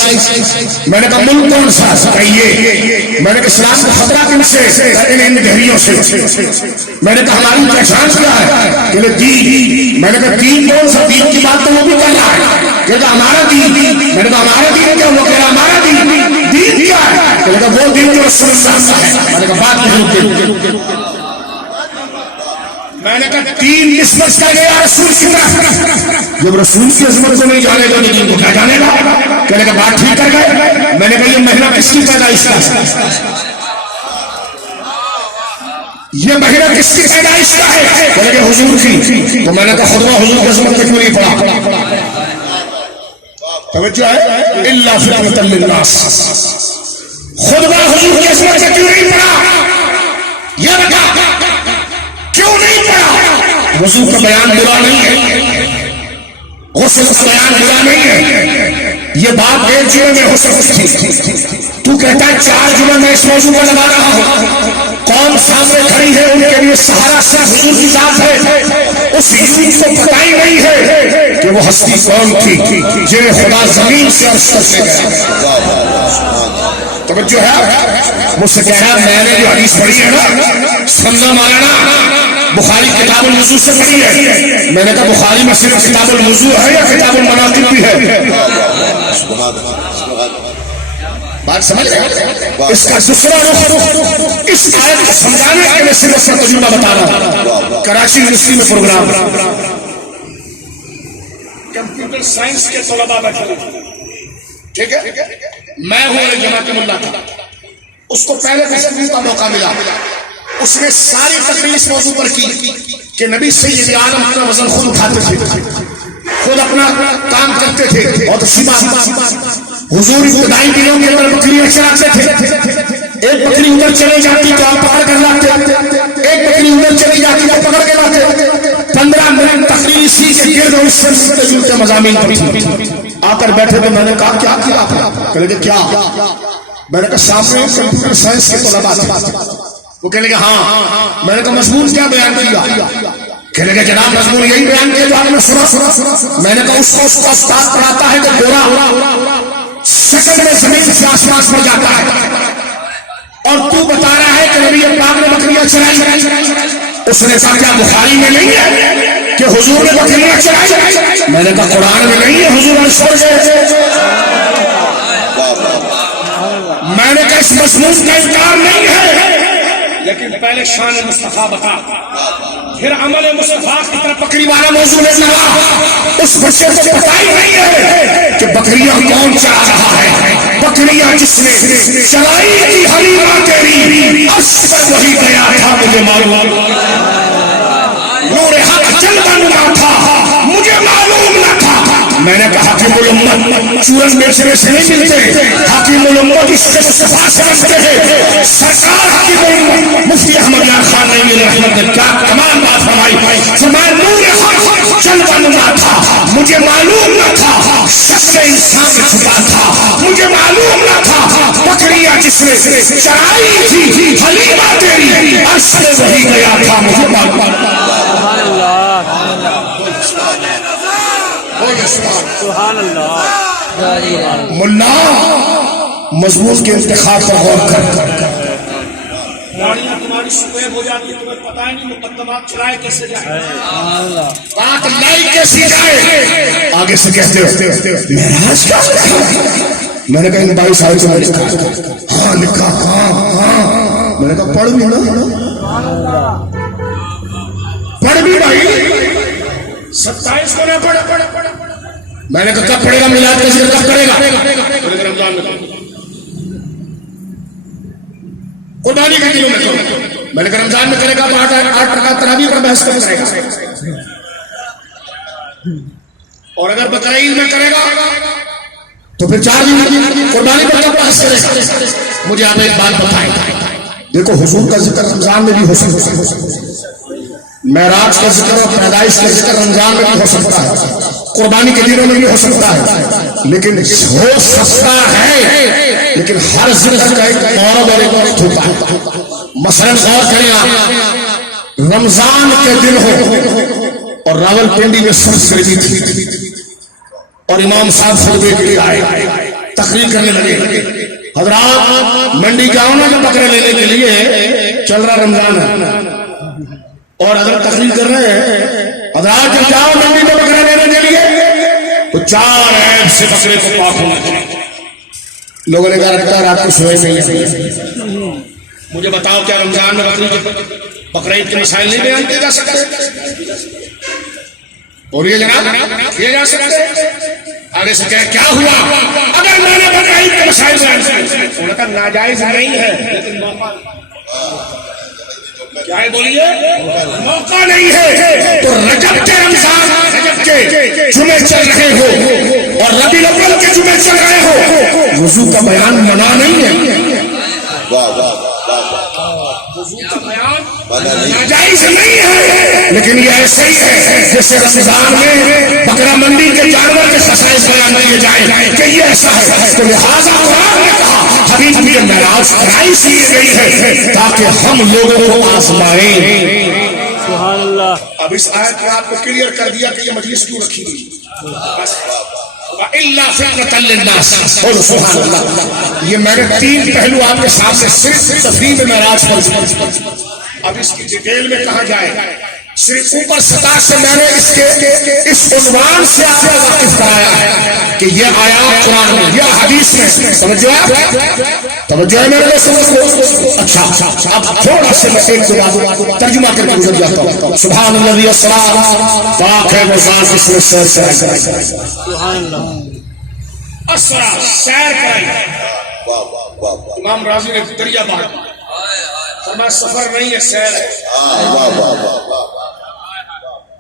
میں نے کہا ملک کون سا؟ یہ میں نے کہا اسلام کا خطرہ کن سے؟ ان دہریوں سے۔ میں نے کہا ہماری پہچان کیا ہے؟ کہ دین۔ میں نے کہا دین کون سا؟ دین کی بات تو وہ بھی کر رہا ہے، کہتا ہمارا دین۔ میں نے کہا ہمارا دین کیا؟ وہ کہہ رہا ہمارا دین۔ دین کیا ہے؟ میں نے کہا وہ دین جو رسول اللہ کا ہے۔ میں نے کہا بات نہیں ہوتی، میں نے کہا تین نسبت کر گیا رسول کی طرف، جب رسول کی عظمت کو نہیں جانے گا تو دین کو کیا جانے گا؟ کہنے کا بات ٹھیک کر گئے۔ میں نے کہا یہ مہینہ کس کی پیدائش کا؟ یہ مہینہ کس کی پیدائش کا ہے؟ کہ حضور کی. تو میں نے کہا خطبہ حضور کی عظمت پہ کیوں نہیں پڑھا؟ توجہ ہے؟ الا فتنة للناس. خطبہ حضور کی عظمت پہ کیوں نہیں پڑھا؟ یہ بتا کیوں نہیں پڑھا؟ وضو کا بیان برا نہیں ہے، غسل کا بیان برا نہیں ہے. یہ بات ایک جمعے میں ہو سکتی تھی. تو کہتا ہے 4 جمعے میں اس موضوع پر لگا رہا ہوں. قوم سامنے کھڑی ہے، ان کے لیے سہارا صرف حضور کی ذات ہے. اس یوسف کو پتہ ہی نہیں ہے کہ وہ ہستی کون تھی جنہیں خدا زمین سے عرش تک لے گیا. توجہ ہے؟ مجھ سے کہہ رہا میں نے جو حدیث پڑھی ہے نا سمجھا مانا بخاری کتاب الوضو سے پڑھی ہے. میں نے کہا بخاری میں صرف کتاب الوضو ہے یا کتاب المناقب بھی ہے؟ بات سمجھ رہے ہیں؟ اس کا دوسرا رخ اس آیت کو سمجھانے کے لیے صرف اپنا تجربہ بتا رہا ہوں. کراچی یونیورسٹی میں پروگرام، کمپیوٹر سائنس کے طلباء بیٹھے ہوئے، ٹھیک ہے، میں ہوں جماعت ملا تھا. اس کو پہلے تقریر کا موقع ملا. اس نے ساری تقریر اس موضوع پر کی کہ نبی سید عالم اپنا وزن خود اٹھاتے تھے، خود اپنا کام کرتے تھے. بہت اچھی بات. حضور ابتدائی دنوں کے اندر بکریاں چراتے تھے. ایک بکری ادھر چلی جاتی تو آپ پکڑ کر لاتے، ایک بکری ادھر چلی جاتی تو پکڑ کے لاتے. 15 منٹ تقریر اسی کے گرد اور اس سے ملتے جلتے مضامین پر تھی. آ کر بیٹھے تو میں نے کہا کیا کیا آپ نے؟ کہنے کہ کیا؟ میں نے کہا سامنے کمپیوٹر سائنس کے طلباء تھے. وہ کہنے کہ ہاں. میں نے کہا مضمون کیا بیان کیا؟ کہنے کہ جناب مضمون یہی بیان کیا جو آپ نے سنا. میں نے کہا اس کو استاد پڑھاتا ہے کہ گورا سیکنڈ میں زمین سے آسمان پر جاتا ہے اور تو بتا رہا ہے کہ نبی پاک نے بکریاں چرائی. اس نے کہا کیا بخاری میں نہیں ہے کہ حضور نے بکریاں چرائی؟ میں نے کہا قرآن میں نہیں ہے حضور نے چھوڑ گئے. میں نے کہا اس مضمون کا انکار نہیں ہے، لیکن پہلے شان مصطفیٰ بتا، پھر عمل مصطفیٰ کی طرف بکری والا موضوع لے لگا. اس بچے کو پتہ ہی نہیں ہے کہ بکریاں کون چرا رہا ہے. بکریاں جس نے چرائی تھی حلیمہ تیری عرش پر وہی گیا تھا مجھے معلوم. نور حق جلوہ نما تھا مجھے معلوم نہ تھا. میں نے کہا حکیم الامت چورن بیچنے سے نہیں ملتے، حکیم الامت اس کے مصطفیٰ سے ملتے ہیں. سرکار حکیم الامت مفتی احمد یار خان نعیمی رحمت نے کیا تمام بات فرمائی. فرمایا نور حق جلوہ نما تھا مجھے معلوم نہ تھا، شکل انسان میں چھپا تھا مجھے معلوم نہ تھا. بکریاں جس نے چرائی تھی حلیمہ تیری عرش سے وہی گیا تھا مجھے معلوم. سبحان اللہ. ملا مضمون کے انتخاب پر غور کر. گاڑیاں تمہاری سفید ہو جاتی ہے، تمہیں پتہ ہی نہیں مقدمات چلائے کیسے جائے، بات لائی کیسی جائے. آگے سے کہتے ہو معراج کیا ہوتا ہے؟ میں نے کہا ان 22 سال سے میں لکھا. ہاں لکھا. ہاں. میں نے کہا پڑھ بھی نا، پڑھ بھی بھائی. 27 کو نہ پڑھا. میں نے کہا کب پڑھے گا؟ میلاد کا ذکر کب کرے گا؟ رمضان میں قربانی کے دنوں میں. میں نے کہا رمضان میں کرے گا تو 8 رکعت تراویح پر بحث کرے گا. اور اگر بقرعید میں کرے گا تو پھر 4 دن قربانی پر کب بحث کرے گا؟ مجھے آپ ایک بات بتائیں. دیکھو حضور کا ذکر رمضان میں بھی ہو سکتا ہے، معراج کا ذکر اور پیدائش کا ذکر رمضان میں بھی ہو سکتا ہے، قربانی کے دنوں میں بھی ہو سکتا ہے. لیکن ہو سکتا ہے، لیکن ہر ذکر کا ایک مورد اور ایک وقت ہوتا ہے. مثلا غور کریں آپ، رمضان کے دن ہو اور راول پنڈی میں سب گرمی تھی اور امام صاحب خطبے کے لیے آئے، تقریر کرنے لگے. حضرات منڈی جاؤ نا جو بکرے لینے کے لیے، چل رہا رمضان ہے اور حضرت تقریر کر رہے ہیں. حضرات جب جاؤ منڈی میں بکرے لینے کے لیے تو 4 عیب سے بکرے کو پاک ہونا چاہیے. لوگوں نے کہا رکھتا ہے رات کو سوئے نہیں. مجھے بتاؤ کیا رمضان میں بقرعید کے مسائل نہیں بیان کیے جا سکتے؟ بولیے جناب کیے جا سکتے؟ آگے سے کیا ہوا اگر میں نے بقرعید کے مسائل بیان کیے؟ ناجائز نہیں ہے لیکن موقع کیا ہے بولیے؟ موقع نہیں ہے تو رجب کے رمضان رجب کے جمعے چل رہے ہو اور ربیع الاول کے جمعے چل رہے ہو، وضو کا بیان منع نہیں ہے، وضو کا بیان ناجائز نہیں ہے، لیکن یہ ایسے ہی ہے جیسے رمضان میں بکرا منڈی کے جانور کے خصائص بیان کیے جائیں کہ یہ ایسا ہے، تو لہٰذا قرآن نے کہا حبیب کی معراج کرائی سی گئی ہے تاکہ ہم لوگوں کو آزمائیں۔ سبحان اللہ۔ اب اس آیت میں آپ کو کلیئر کر دیا کہ یہ مجلس کیوں رکھی گئی، بس وَإِلَّا فِتْنَةً لِلنَّاسِ۔ بولو سبحان اللہ۔ یہ میں نے 3 پہلو آپ کے سامنے صرف تفہیم معراج پر، اب اس کی ڈیٹیل میں کہا جائے، صرف اوپر سطح سے میں نے اس عنوان سے آپ کو واقف کرایا ہے کہ یہ آیات قرآن میں، یہ حدیث میں، سمجھو آپ توجہ ہے میرے دوستوں۔ اچھا اب تھوڑا سے میں ایک بات ترجمہ کر کے گزر جاتا ہوں۔ سبحان الذی اسریٰ، پاک ہے وہ ذات جس نے سیر سے سبحان اللہ۔ اسریٰ، سیر کرائی۔ امام راضی نے دریا بار فرمایا سفر نہیں ہے، سیر ہے۔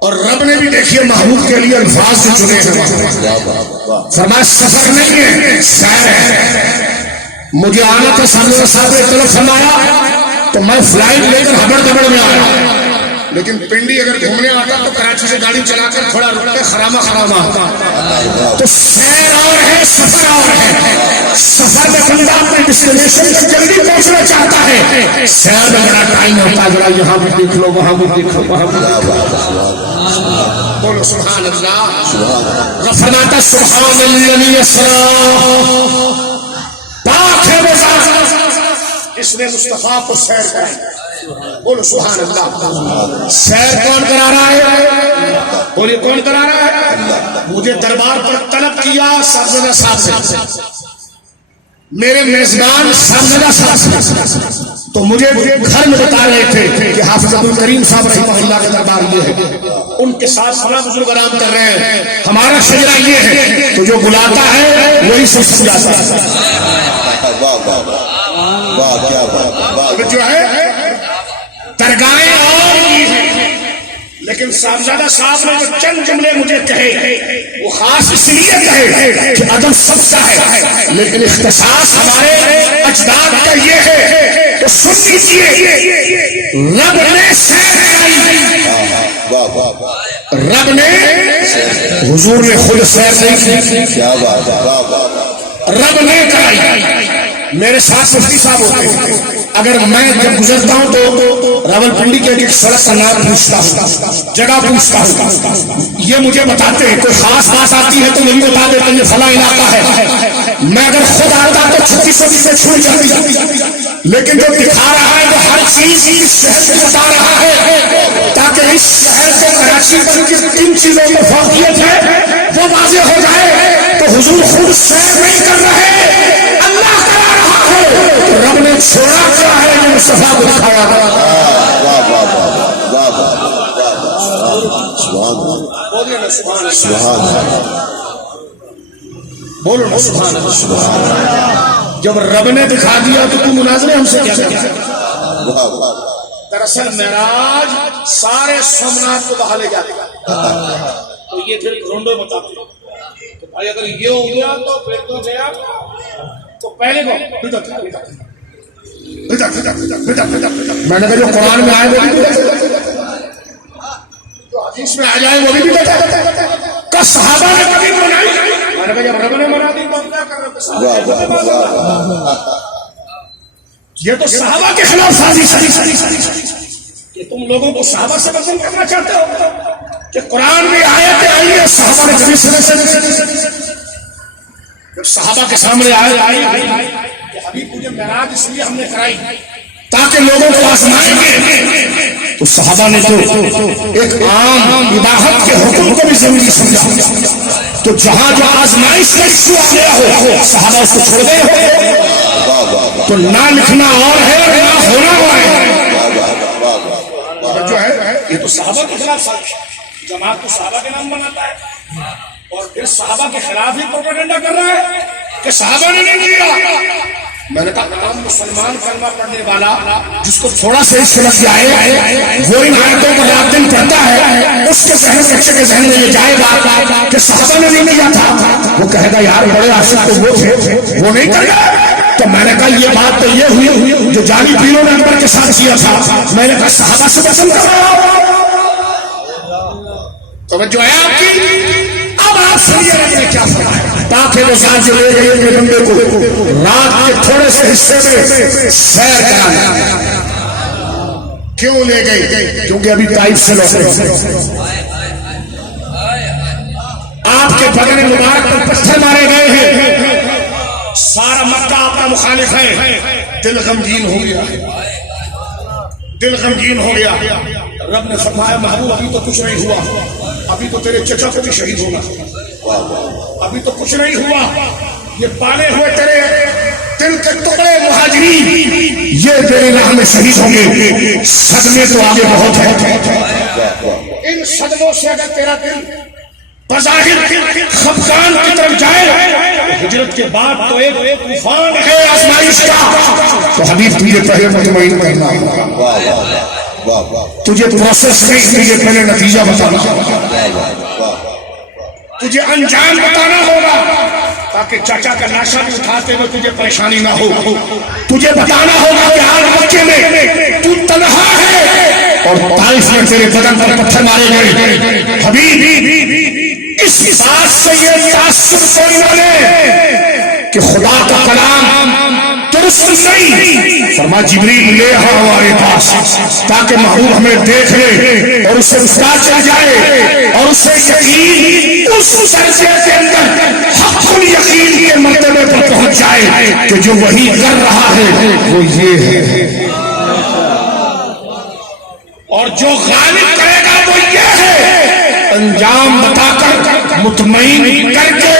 اور رب نے بھی دیکھیے محبوب کے لیے الفاظ جو چنے ہیں، فرمایا سفر نہیں ہے، سیر ہے۔ مجھے آنا تھا سامنے صاحب نے طرف فرمایا تو میں فلائٹ لے کر ہبڑ دبڑ میں آیا، لیکن پنڈی اگر گھومنے آتا تو کراچی سے گاڑی چلا کر تھوڑا رک کے خرامہ خرامہ۔ تو سیر اور ہے، سفر اور ہے۔ سفر میں بندہ اپنے ڈیسٹینیشن سے جلدی پہنچنا چاہتا ہے، سیر میں بڑا ٹائم ہوتا ہے، ذرا یہاں بھی دیکھ لو، وہاں بھی دیکھ لو، وہاں بھی۔ بولو سبحان اللہ۔ فرماتا سبحان الذی اسریٰ، پاک ہے وہ ذات اس نے مصطفیٰ کو سیر کرائی۔ بولو سبحان اللہ۔ سیر کون کرا رہا ہے؟ بولیے کون کرا رہا ہے؟ مجھے دربار پر طلب کیا سرزدہ صاحب سے، میرے میزبان سرزدہ صاحب سے، تو مجھے گھر میں بتا رہے تھے کہ حافظ عبد الکریم صاحب رحمہ اللہ کا دربار یہ ہے، ان کے ساتھ فلاں بزرگ آرام کر رہے ہیں، ہمارا شجرہ یہ ہے، تو جو بلاتا ہے وہی سب سمجھاتا ہے۔ جو ہے درگاہیں اور بھی ہیں، لیکن صاحبزادہ صاحب نے جو چند جملے مجھے کہے وہ خاص اس لیے کہے کہ ادب سب کا ہے، لیکن اختصاص ہمارے اجداد کا یہ ہے تو سن لیجیے۔ رب نے سیر کرائی، رب نے، حضور نے خود سیر نہیں کی، رب نے کرائی۔ میرے ساتھ مفتی صاحب ہوتے ہیں، اگر میں جب گزرتا ہوں تو راول پنڈی کے ایک سڑک کا نام پوچھتا ہوں، جگہ پوچھتا ہوں، یہ مجھے بتاتے ہیں، کوئی خاص بات آتی ہے تو یہ بتا دیتے ہیں یہ فلاں علاقہ ہے۔ میں اگر خود آتا تو 36 سے چھوٹ جاتی، لیکن جو دکھا رہا ہے وہ ہر چیز اس شہر کو بتا رہا ہے تاکہ اس شہر سے کراچی پر کن چیزوں میں فوقیت ہے وہ واضح ہو جائے۔ تو حضور خود سیر نہیں کر رہے، اللہ کرا رہا ہے، تو رب نے چھوڑا کیا ہے جو مصطفیٰ کو دکھایا ہے۔ بولو نا سبحان اللہ۔ جب رب نے دکھا دیا تو تم مناظرے ہم سے کیا کرتے؟ دراصل معراج سارے سومناتھ کو بہا لے جاتے تو یہ پھر گھونڈو بتاتے تو بھائی اگر یہ ہو گیا تو پھر تو گیا تو پہلے کو میں نے کہا جو قرآن میں آئے وہ بھی جو حدیث میں آ جائے وہ بھی کہ صحابہ نے کبھی منائی، میں نے کہا جب رب نے منا دی تو کیا کر رہے؟ یہ تو صحابہ کے خلاف سازش کہ تم لوگوں کو صحابہ سے بدل کرنا چاہتے ہو کہ قرآن میں آیتیں آئی ہے صحابہ نے کبھی جب صحابہ کے سامنے آئی کہ حبیب مجھے معراج اس لیے ہم نے کرائی تاکہ لوگوں کو آزمائیں گے، تو صحابہ نے تو ایک عام اباحت کے حکم کو بھی ضروری سمجھا، تو جہاں جو آزمائش کا ایشو آ گیا ہو صحابہ اس کو چھوڑ گئے ہو، تو نہ لکھنا اور ہے اور نہ ہونا ہوا ہے۔ جو ہے یہ تو صحابہ کے خلاف سازش، جماعت تو صحابہ کے نام بناتا ہے اور پھر صحابہ کے خلاف ہی پروپیگنڈا کر رہا ہے کہ صحابہ نے نہیں کیا، میں نے کہا عام مسلمان کلمہ پڑھنے والا جس کو تھوڑا سا اس لگ جائے وہ ان آیتوں کو رات دن پڑھتا ہے، اس کے ذہن بچے کے ذہن میں یہ جائے گا کہ صحابہ نے نہیں کیا تھا، وہ کہے گا یار بڑے عاشق تو وہ تھے، وہ نہیں کر گئے۔ تو میں نے کہا یہ بات تو یہ ہوئی جو جعلی پیروں نے اکبر کے ساتھ کیا تھا، میں نے کہا صحابہ سے پسند کرو۔ توجہ ہے آپ کی؟ اب آپ سمجھے رہے کیا فرمایا، تاکہ وہ ذات جو لے گئی اپنے بندے کو رات کے تھوڑے سے حصے میں سیر کرانا۔ کیوں لے گئی؟ کیونکہ ابھی طائف سے لوٹے، آپ کے بدن مبارک پر پتھر مارے گئے ہیں، سارا مکہ آپ کا مخالف ہے، دل غمگین ہو گیا، دل غمگین ہو گیا۔ رب نے فرمایا محبوب ابھی تو کچھ نہیں ہوا، ابھی تو تیرے چچا کو بھی شہید ہوگا، ابھی تو کچھ نہیں ہوا، یہ پالے ہوئے تیرے دل کے ٹکڑے مہاجرین یہ تیرے راہ میں شہید ہوں گے۔ صدمے تو آگے بہت ہے، ان صدموں سے اگر تیرا دل بظاہر خفقان کی طرف جائے، ہجرت کے بعد تو ایک طوفان ہے آزمائش کا، تو حبیب تجھے پہلے مطمئن کرنا، تجھے پروسیس نہیں، تجھے پہلے نتیجہ بتانا، تجھے انجام بتانا ہوگا تاکہ چاچا کا لاشا بھی اٹھاتے ہوئے تجھے پریشانی نہ ہو، تجھے بتانا ہوگا کہ آج بچے میں تو تنہا ہے اور طائف میں تیرے بدن پر پتھر مارے گئے۔ حبیب اس بات سے یہ تاثر کوئی نہ کہ خدا کا کلام درست نہیں، فرما جبریل لے آؤ ہمارے پاس تاکہ محبوب ہمیں دیکھ لے اور اسے پتا چل جائے اور اسے یقین اس درجے کے اندر حق یقین کے مرتبے پر پہنچ جائے کہ جو وہی کر رہا ہے وہ یہ ہے، اور جو غالب کرے گا وہ یہ ہے۔ انجام بتا کر مطمئن کر کے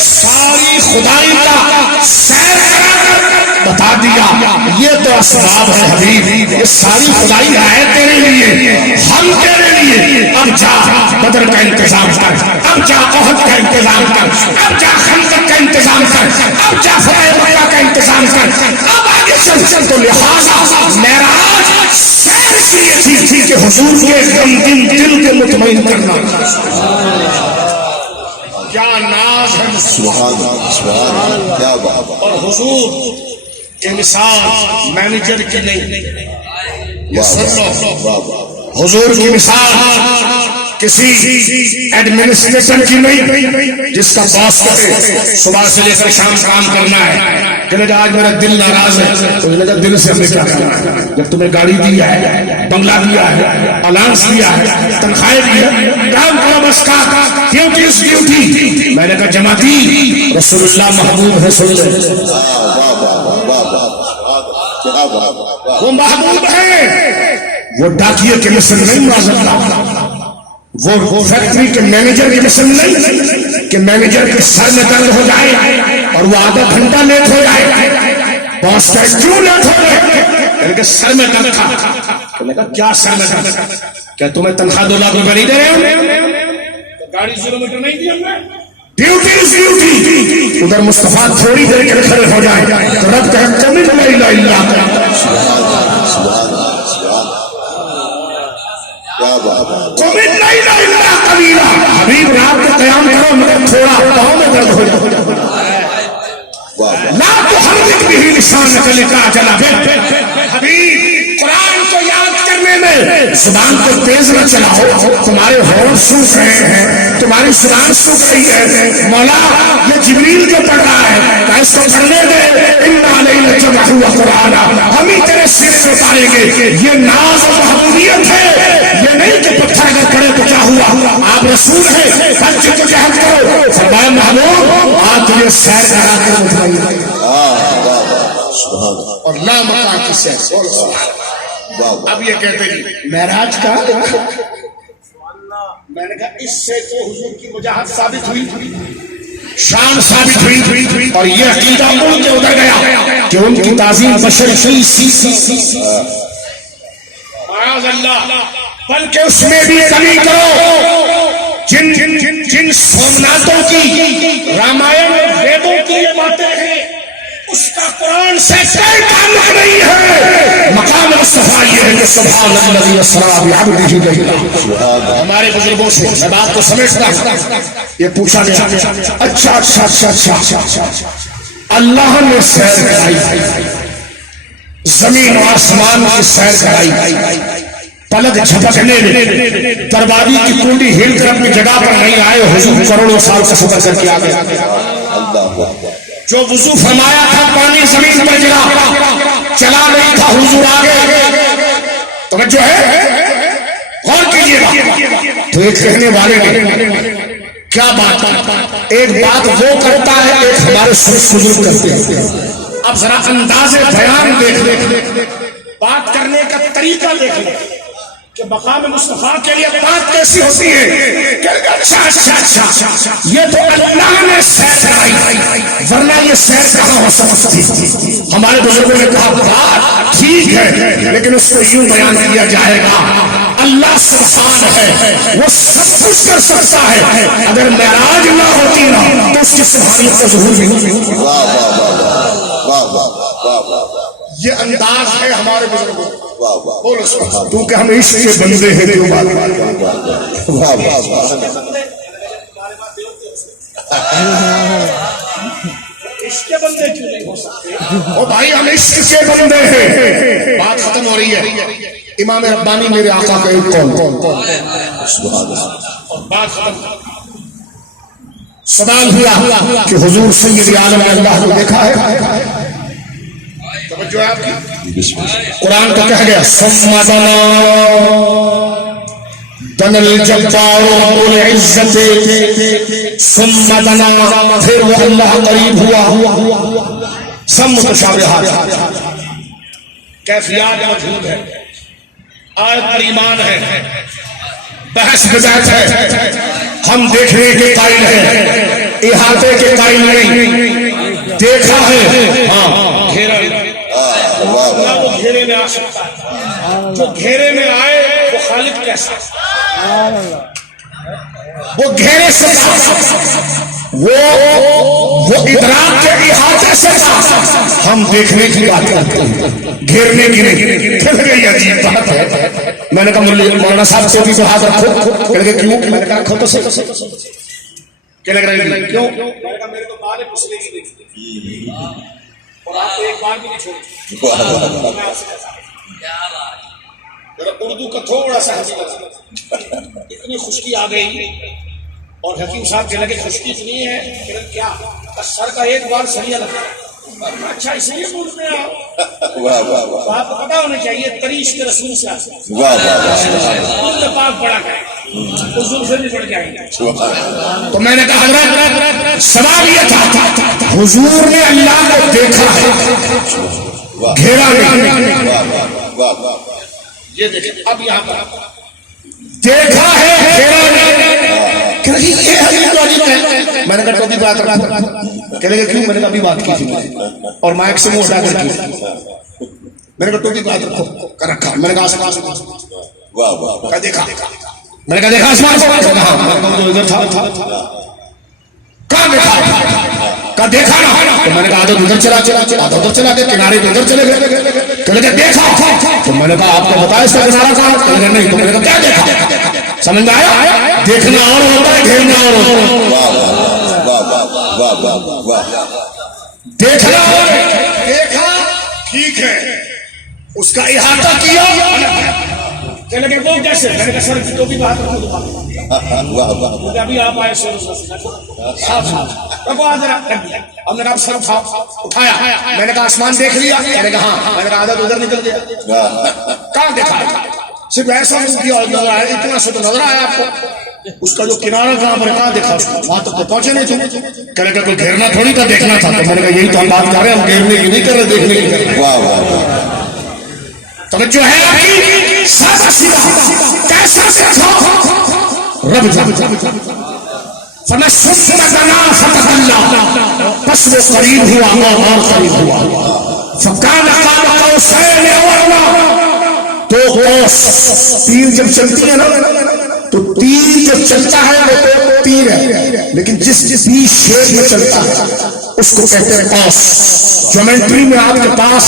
ساری خدائی کا سیر کرا کر بتا دیا یہ تو اسباب ہے حبیب، یہ ساری خدائی ہے تیرے لیے، ہم تیرے لیے۔ اب جا بدر کا انتظام کر، اب جا احد کا انتظام کر، اب جا خندق کا انتظام کر، اب جا فتح مکہ کا انتظام کر، اب آگے چل۔ تو لہٰذا معراج سیر اس لیے تھی کہ حضور کے غمگین دل کے مطمئن کرنا۔ کیا ناز ہے سبحان اللہ، سبحان اللہ، کیا بات۔ اور حضور کہ مثال مینیجر کی نہیں، یہ سن لو، حضور کی مثال کسی ایڈمنسٹریٹر کی نہیں جس کا باس کرے صبح سے لے کر شام کام کرنا ہے، کہ آج میرا دل ناراض ہے تو دل سے ہمیں کیا کرنا ہے، جب تمہیں گاڑی دیا ہے، بنگلہ دیا ہے، الانس دیا ہے، تنخواہیں دی ہے، کام کرو بس کا ڈیوٹی اس ڈیوٹی۔ میں نے کہا جماعتی رسول اللہ محبوب ہے، سن لے وہ محبوب ہے، وہ ڈاکیے کے مثل نہیں، معذرت وہ فیکٹری کے مینیجر کے مثل نہیں کہ مینیجر کے سر میں درد ہو جائے اور وہ آدھا گھنٹہ لیٹ ہو جائے، باس کا کیوں لیٹ ہو جائے کہ سر میں درد تھا۔ کیا سر میں درد تھا؟ کیا تمہیں تنخواہ 2 لاکھ روپے نہیں دے رہے ہو؟ گاڑی 0 میٹر نہیں دی ہم نے، ڈیوٹی ادھر مصطفیٰ تھوڑی دیر کے کھڑے ہو جائیں تو رب کہتے ہیں لا الہ الا اللہ، حبیب رات کا قیام کرو مگر تھوڑا پاؤں میں درد ہو جائے، لا تحرک به لسانک لتعجل به۔ حبیب قرآن کو یاد کرنے میں زبان کو تیز نہ چلاؤ، تمہارے ہونٹ سوکھ رہے ہیں، تمہاری زبان سوکھ رہی ہے، مولا یہ جبریل جو پڑھ رہا ہے اس کو پڑھنے دے، انا علیہ جمعہ وقرآن، ہم ہی تیرے سر سے اتاریں گے۔ یہ ناز و محبوبیت ہے، یہ نہیں کہ پتھر اگر پڑے تو کیا ہوا، آپ رسول ہیں، بچے کو جہد کرو۔ فرمایا محبوب آپ تجھے سیر کرا کر مطمئن اور لا مکان کی سیر۔ اب یہ کہتے ہیں معراج کا، میں نے کہا اس سے تو حضور کی وجاہت ثابت ہوئی، شان ثابت ہوئی، اور یہ عقیدہ ان کے ادھر گیا کہ ان کی تعظیم بشر معاذ اللہ، بلکہ اس میں بھی کمی کرو۔ جن سومناتوں کی، رامائن ویدوں کی یہ باتیں ہیں اس کا قرآن سے کوئی تعلق نہیں ہے. مقام مصطفیٰ یہ ہے کہ سبحان الذی اسریٰ بعبدہ لیلا. ہمارے بزرگوں سے میں بات کو سمجھتا ہوں. یہ پوچھا گیا اچھا اللہ نے سیر کرائی, زمین و آسمان کی سیر کرائی, پلک جھپکنے میں دروازے کی کنڈی ہل کر اپنی جگہ پر نہیں آئے, حضور کروڑوں سال کا سفر کر کے آ گئے. جو وضو فرمایا تھا پانی زمین پر گرا, چلا نہیں تھا, حضور آگے. توجہ ہے, غور کیجیے گا. تو ایک کہنے والے نے کیا بات, ایک بات وہ کرتا ہے, ایک ہمارے بزرگ کرتے ہیں. اب ذرا انداز بیان دیکھ لیں, بات کرنے کا طریقہ دیکھ لیں کہ مقام مصطفیٰ کے لیے بات کیسی ہوتی ہے. اچھا یہ تو اللہ نے سیر کرائی, ورنہ یہ سیر کہاں ہو سکتی. ہمارے بزرگوں نے کہا بات ٹھیک ہے, لیکن اس کو یوں بیان کیا جائے گا اللہ سبحان ہے, وہ سب کچھ کر سکتا ہے. اگر معراج نہ ہوتی نا تو اس کی سبحانیت کا ظہور بھی نہیں. یہ انداز ہے ہمارے بزرگوں. کیونکہ ہم عشق کے بندے ہیں. کیوں بات عشق کے بندے کیوں نہیں ہو سکتے؟ او بھائی ہم عشق کے بندے ہیں. بات ختم ہو رہی ہے. امام ربانی میرے آقا کا ایک کون بات ختم. سوال ہوا کہ حضور سید عالم اللہ کو دیکھا ہے. توجہ ہے آپ کی. قرآن کا کہہ گیا ثم دنا الجبار رب العزت ثم دنا, پھر وہ اللہ قریب ہوا. سب متشابہات, کیفیات موجود ہے, آیت پر ایمان ہے, بحث بجات ہے. ہم دیکھنے کے قائل ہیں, احاطے کے قائل نہیں. دیکھا ہے ہاں, گھیرا وہ گھیرے میں آ سکتا ہے. جو گھیرے میں آئے وہ خالق کیسا, وہ گھیرے سے وہ ادراک کے احاطے سے. ہم دیکھنے کی بات کرتے ہیں, گھیرنے کی نہیں. پھر گئی عجیب بات ہے. میں نے کہا مولانا صاحب تو بھی تو ہاتھ رکھو. کہہ گئے کیوں؟ میں نے کہا رکھو تو کیا لگ رہا ہے کیوں؟ میرے تو بال پسلے کی دیکھتی اور آپ کو ایک بار بھی نہیں چھوڑی. اردو کا تھوڑا سا اتنی خشکی آ گئی اور حکیم صاحب کہنے لگے خشکی اتنی ہے کہ کیا سر کا ایک بار سریا لگتا ہے. اچھا اس لیے بولتے ہیں آپ کو پتا ہونا چاہیے تریش کے رسول سے پاک پڑا گئے, حضور سے بھی پڑ جائیں گے. تو میں نے کہا حضرت سوال یہ تھا حضور نے اللہ کو دیکھا ہے, گھیرا نہیں. یہ دیکھیں اب یہاں پر دیکھا ہے, گھیرا نہیں. میں نے کہا تو بھی بات رکھا. کہنے لگے کیوں؟ میں نے کہا ابھی بات کی تھی اور مائک سے منہ اٹھا کر کی. میں نے کہا تو بھی بات رکھو رکھا. میں نے کہا دیکھا. میں نے کہا دیکھا آسمان کو. ادھر تھا کہاں دیکھا؟ کہا دیکھا نا. تو میں نے کہا ادھر چلا ادھر چلا گیا, کنارے پہ ادھر چلے گئے. کہنے لگے دیکھا. تو میں نے کہا آپ کو بتایا اس کا کنارہ کہاں؟ کہنے لگے نہیں. تو میں نے کہا کیا دیکھا؟ سمجھ میں آیا؟ دیکھنا اور ہوتا ہے, گھیرنا اور ہوتا ہے. دیکھنا دیکھا ٹھیک ہے, اس کا احاطہ کیا. کہنے لگے وہ کیسے؟ میں نے کہا سر تو بھی بات رکھو. ابھی آپ آئے سر ہم نے سر اٹھایا. میں نے کہا آسمان دیکھ لیا. میں نے کہا ہاں. میں نے کہا عادت ادھر نکل گیا. کہاں دیکھا؟ صرف ایسا نہیں کیا نظر آیا, اتنا سے تو نظر آیا آپ کو. اس کا جو کنارہ کہاں پر کہاں دیکھا, وہاں تک تو پہنچے نہیں تھے. کہنے کا کوئی گھیرنا تھوڑی تھا, دیکھنا تھا. تو میں نے کہا یہی تو ہم بات کر رہے ہیں, ہم گھیرنے کی نہیں کر رہے, دیکھنے کی کر رہے. توجہ ہے آپ کی؟ سادہ سیدھا کیسا دیکھا رب پس وہ قریب ہوا اور قریب ہوا. فکان قاب قوسین او ادنی. تو تیر جب چلتی ہے نا تو تیر جب چلتا ہے وہ تو تیر ہے, لیکن جس بھی شیپ میں چلتا ہے اس کو کہتے ہیں قوس. جیومیٹری میں آپ کے پاس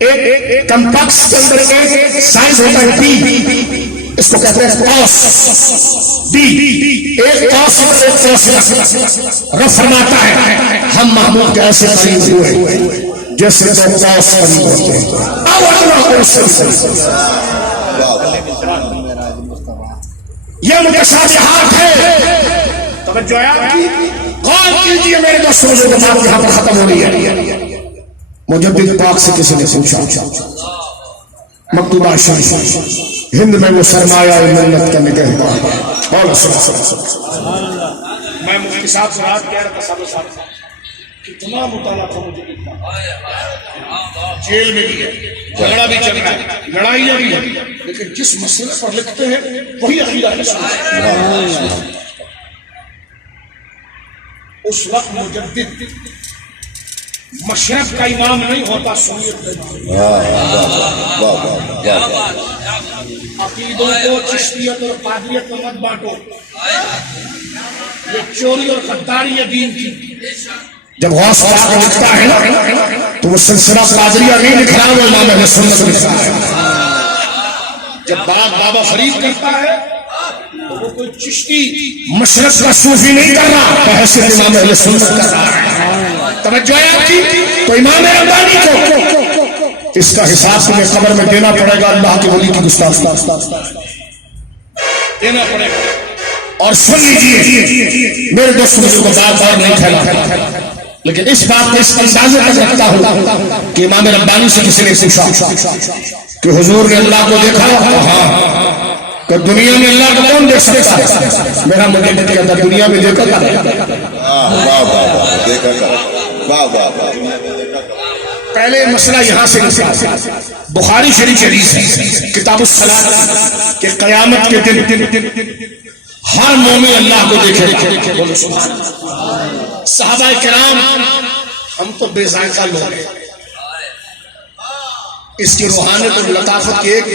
ایک کمپیکس کے اندر ایک سائز ہوتا ہے ڈی، اس کو کہتے ہیں قوس ڈی. ایک قوس اور ایک قوس. رب فرماتا ہے ہم محمود کے ایسے قریب ہوئے جیسے دو قوس قریب ہوتے ہیں. اب اللہ کو سے یہ متشابہات ہے. توجہ ہے آپ کی. غور کیجیے میرے دوستوں، جو بات یہاں پر ختم ہو رہی ہے. مجدد پاک سے کسی نے پوچھا مکتوبہ شریف ہند میں وہ سرمایہ ملت کا نگہبان. میں مفتی صاحب سے رات کہہ رہا تھا، صاحب کتنا مطالعہ تھا مجھے، جیل میں بھی ہے، جھگڑا بھی چل رہا ہے، لڑائیاں بھی ہیں، لیکن جس مسئلے پر لکھتے ہیں وہی عقیدہ ہے. اس وقت مجدد مشرق کا امام نہیں ہوتا، سنیت عقیدوں کو چشتیت اور قادریت میں مت بانٹو، یہ چوری اور غداری ہے دین کی. جب غوث پاک لکھتا ہے نا تو وہ سلسلہ قادریہ نہیں لکھ رہا، وہ امام اہل سنت لکھ رہا ہے. جب بات بابا فرید کرتا ہے تو وہ کوئی چشتی مشرق کا صوفی نہیں کر رہا، بحیثیت امام اہل سنت کر رہا ہے. توجہ ہے آپ کی. تو امام ربانی کو اس کا حساب تمہیں قبر میں دینا پڑے گا. اللہ کے ولی کی گستاخی دینا پڑے گا. اور سن لیجیے میرے دوست، مجھے کو بار بار نہیں پھیلا، لیکن اس بات میں اس اندازے تک رکھتا ہوں کہ امام ربانی سے کسی نے پوچھا کہ حضور نے اللہ کو دیکھا؟ ہاں. کہ دنیا میں اللہ کو کون دیکھ سکتا ہے؟ میرا مجھے کہتا دنیا میں دیکھا پہلے مسئلہ یہاں سے بخاری شریف حدیث ہے کتاب الصلاۃ کہ قیامت کے دن ہر مومن اللہ کو دیکھے گا. صحابہ کرام ہم تو بے ذائقہ لوگ ہیں، اس کی روحانیت اور لطافت کی ایک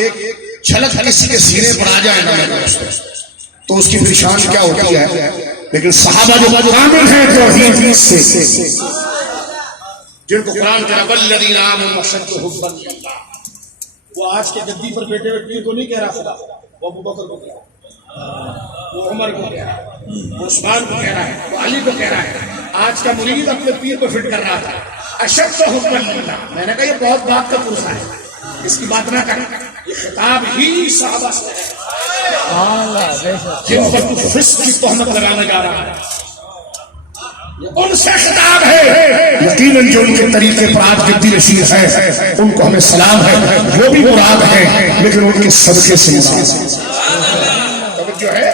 جھلک کسی کے سینے پر آ جائے نا تو اس کی پریشان کیا ہوتی ہے. لیکن صحابہ جو کامل ہیں توحید سے، جن کو قرآن کہا والذین آمنوا اشد حبا للہ، وہ آج کے گدی پر بیٹھے ہوئے پیر کو نہیں کہہ رہا خدا، وہ ابو بکر کو کہہ رہا ہے، وہ عمر کو کہہ رہا ہے، وہ عثمان کو کہہ رہا ہے، وہ علی کو کہہ رہا ہے. آج کا مرید اپنے پیر کو فٹ کر رہا تھا اشد حبا للہ. میں نے کہا یہ بہت بات کا پرسہ ہے، اس کی بات نہ کر. یہ خطاب ہی صحابہ سے ہے جن پر تو فسق کی تہمت لگانا جا رہا ہے، ان سے خطاب ہے. یقیناً جو ان کے طریقے پر آج جدی رشید ہے ان کو ہمیں سلام ہے، وہ بھی مراد ہے، لیکن ان کے صدقے سے جو ہے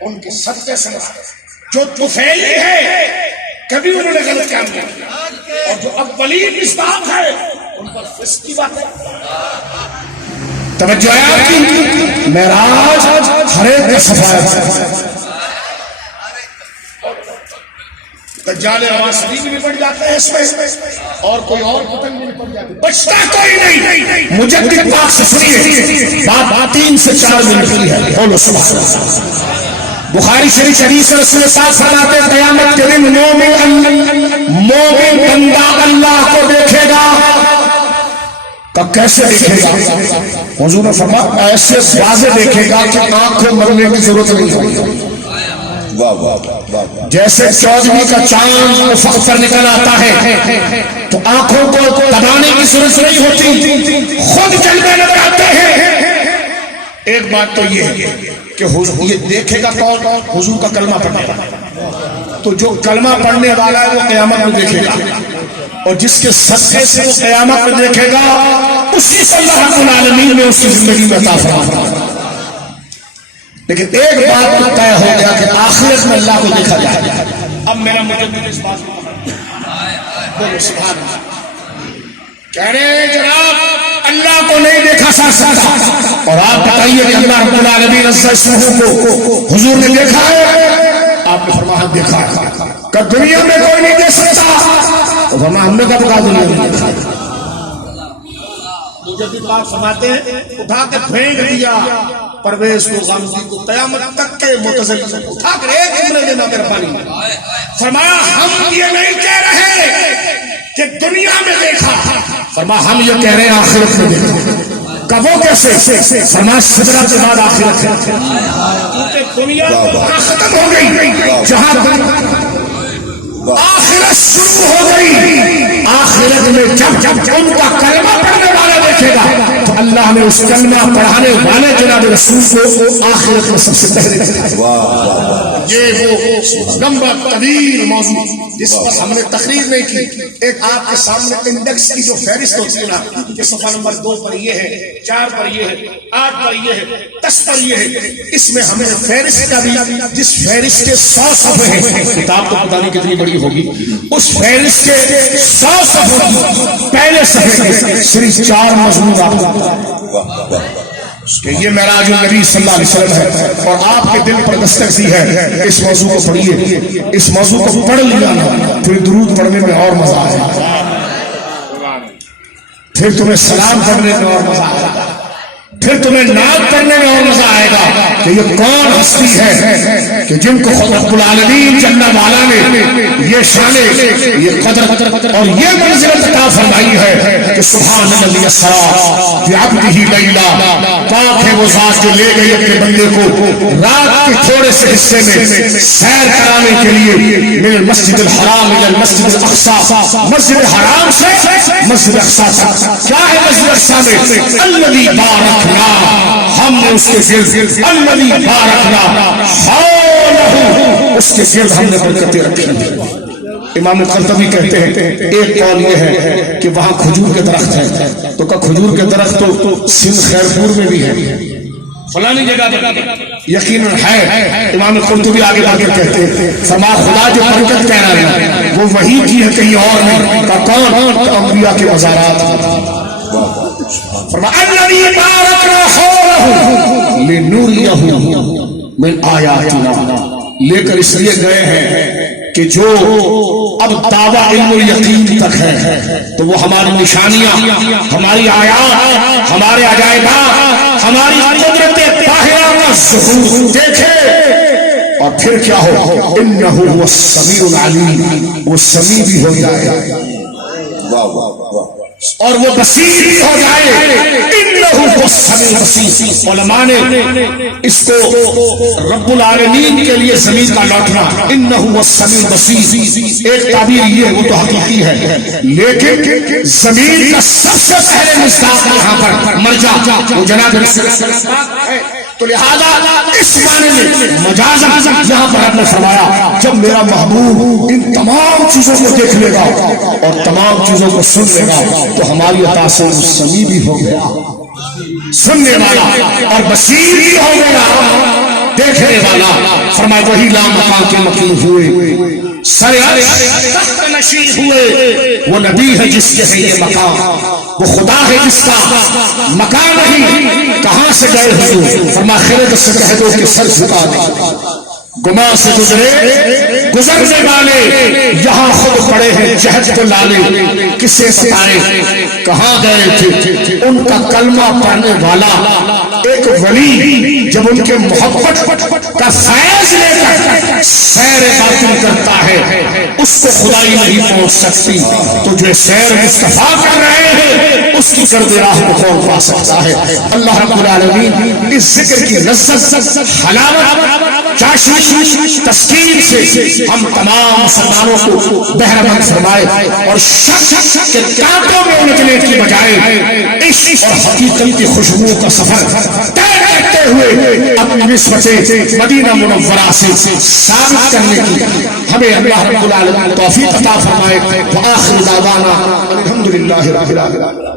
ان کے صدقے سے جو طفیلی ہے کبھی انہوں نے غلط کام نہیں کیا، اور جو اولین مصداق ہے ان پر فسق کی بات ہے. توجہ ہے آپ کی. معراج ہر ایک کا صفات دجال رواسدی بھی پڑ جاتے ہیں اس میں، اور کوئی اور پتنگ بھی پڑ جاتے ہیں، بچتا کوئی نہیں. مجدد پاک سے سنیے بات 3 سے 4 منٹ کی ہے. بولو سبحان اللہ. بخاری شریف حدیث سے رسول صاحب فرماتے ہیں قیامت کے دن مومن بندہ اللہ کو دیکھے گا. کب کیسے دیکھے گا؟ حضور نے فرمایا ایسے واضح دیکھے گا کہ آنکھوں مرنے کی ضرورت نہیں ہوگی. جیسے چودھویں کا چاند افق پر نکل آتا ہے تو آنکھوں کو دبانے کی ضرورت نہیں ہوتی، خود جلوے لگ آتے ہیں. ایک بات تو یہ ہے کہ حضور یہ دیکھے گا کون؟ حضور کا کلمہ پڑھنے والا. تو جو کلمہ پڑھنے والا ہے وہ قیامت میں دیکھے گا، اور جس کے صدقے سے وہ قیامت میں دیکھے گا اسی سے اللہ رب العالمین نے اس کی زندگی میں عطا فرمایا. لیکن ایک بات طے ہو گیا کہ آخرت میں اللہ کو دیکھا جائے گا. اب میرا مجدد اس بات کو بولو سبحان اللہ. کہہ رہے ہیں جناب اللہ کو نہیں دیکھا جا سکتا، اور آپ بتائیے کہ اللہ رب العالمین عز وجل کو حضور نے دیکھا ہے؟ آپ نے فرمایا دیکھا ہے. کہ دنیا میں کوئی نہیں دیکھ سکتا، تو فرمایا ہم نے کب کہا دنیا میں دیکھا. مجدد پاک فرماتے ہیں اٹھا کے پھینک دیا پرویز کو، غامدی کو، قیامت تک کے معتزلی کو اٹھا کر ایک جملے میں نہ پانی فرمایا ہم یہ نہیں کہہ رہے کہ دنیا میں دیکھا، فرمایا ہم یہ کہہ رہے ہیں آخرت میں دیکھا۔ کب وہ کیسے؟ فرمایا سدرہ کے بعد آخرت ہے، کیونکہ دنیا ختم ہو گئی، جہاں آخرت شروع ہو گئی، آخرت میں جب ان کا کلمہ پڑھنے والا دیکھے گا تو اللہ نے اس کلمہ پڑھانے والے جناب رسول کو آخرت میں سب سے پہلے دیکھا۔ یہ وہ لمبا طویل موضوع جس پر ہم نے تقریر نہیں کی، ایک آپ کے سامنے انڈیکس کی جو فہرست ہوتی ہے نا کہ صفحہ نمبر 2 پر یہ ہے، 4 پر یہ ہے، 8 پر یہ ہے، 10 پر یہ ہے، اس میں ہمیں فہرست کا بھی، جس فہرست کے 100 صفحے ہیں، کتاب تو پتہ نہیں کتنی بڑی ہوگی، اس فہرست کے 100 صفحے پہلے صفحے میں صرف 4 مضمون کہ یہ معراج النبی صلی اللہ علیہ وسلم ہے، اور آپ کے دل پر دستک دی ہے اس موضوع کو پڑھیے، اس موضوع کو پڑھ لیا نا پھر درود پڑھنے میں اور مزہ آئے گا، پھر تمہیں سلام پڑھنے میں اور مزہ آئے گا، پھر تمہیں نعت پڑھنے میں اور مزہ آئے گا کہ یہ کون ہستی ہے کہ جن کو رب العالمین جل وعلا نے یہ شان، یہ قدر اور یہ منزلت عطا فرمائی ہے کہ سبحان الذی اسریٰ بعبدہ لیلا، پاک ہے وہ ذات جو لے گئی اپنے بندے کو رات کے تھوڑے سے حصے میں سیر کرانے کے لیے من المسجد الحرام الى المسجد الاقصی، مسجد حرام سے مسجد اقصی تک۔ کیا ہے مسجد اقصی میں؟ الذی بارکنا، ہم نے اس کے گرد، الذی بارکنا حولہ، اس کے گرد ہم نے برکتیں رکھی ہیں۔ امام قرطبی کہتے ہیں ایک قول یہ ہے کہ وہاں کھجور کے درخت ہیں، تو کہ کھجور کے درخت تو سندھ خیرپور میں بھی ہے، فلانی جگہ یقیناً ہے۔ امام قرطبی آگے آگے کہتے ہیں فرما خدا جو برکت کہہ رہا ہے وہ وہی کی ہے، کہیں اور نہیں، کا کون؟ انبیاء کے مزارات۔ الذی بارکنا حولہ لنریہ من آیاتنا، لے کر اس لیے گئے ہیں کہ جو اب دعویٰ علم الیقین تک ہے تو وہ ہماری نشانیاں، ہماری آیات، ہمارے عجائبات، ہماری قدرت طاہرہ کا ظہور دیکھے، اور پھر کیا ہو؟ انہ هو السمیع العلیم، وہ سمیع بھی ہو جائے اور وہ بصیر بھی ہو جائے۔ انہ هو السمیع البصیر، علماء نے اس کو رب العالمین کے لیے زمین کا لوٹنا، انہ هو السمیع البصیر، ایک تعبیر یہ ہے وہ تو حقیقی ہے، لیکن زمین کا سب سے پہلے مصداق یہاں پر مرجع وہ جناب رسول اللہ ہے، تو لہذا اس معنی میں مجازاً یہاں پر آپ نے فرمایا جب میرا محبوب ان تمام چیزوں کو دیکھ لے گا اور تمام چیزوں کو سن لے گا تو ہماری عطا سے وہ سمیع بھی ہو گیا، سننے والا اور بصیر بھی ہو گیا، دیکھنے والا۔ فرمایا وہی لا مکان کے مکین ہوئے، سر تخت نشین ہوئے، وہ نبی ہے جس کے ہے یہ مقام، وہ خدا ہے جس کا مکان نہیں، کہاں سے گئے ہوئے؟ فرمایا خیرت سے کہہ دو کہ سر جھکا دے، گناہ سے گزرے گزرنے والے یہاں خود پڑے ہیں جہد کو لالے، کسے بتائیں کہاں گئے تھے؟ ان کا کلمہ پڑھنے والا ایک ولی جب ان کے محبت کا فیض لے کر سیر باطن کرتا ہے اس کو خدائی نہیں پہنچ سکتی، تو جو سیر مصطفیٰ کر رہے ہیں اس کی گرد راہ کو کون پا سکتا ہے؟ اللہ رب العالمین اس ذکر کی لذت، حلاوت، چاشنی، تسکین سے ہم تمام مسلمانوں کو بہرمند فرمائے، اور شک کے کانٹوں میں الجھنے کی بجائے عشق اور حقیقت کی خوشبو کا سفر طے کرتے ہوئے اپنی نسبت مدینہ منورہ سے ثابت کرنے کی ہمیں اللہ رب العالمین توفیق عطا فرمائے۔ وآخر دعوانا الحمدللہ رب العالمین۔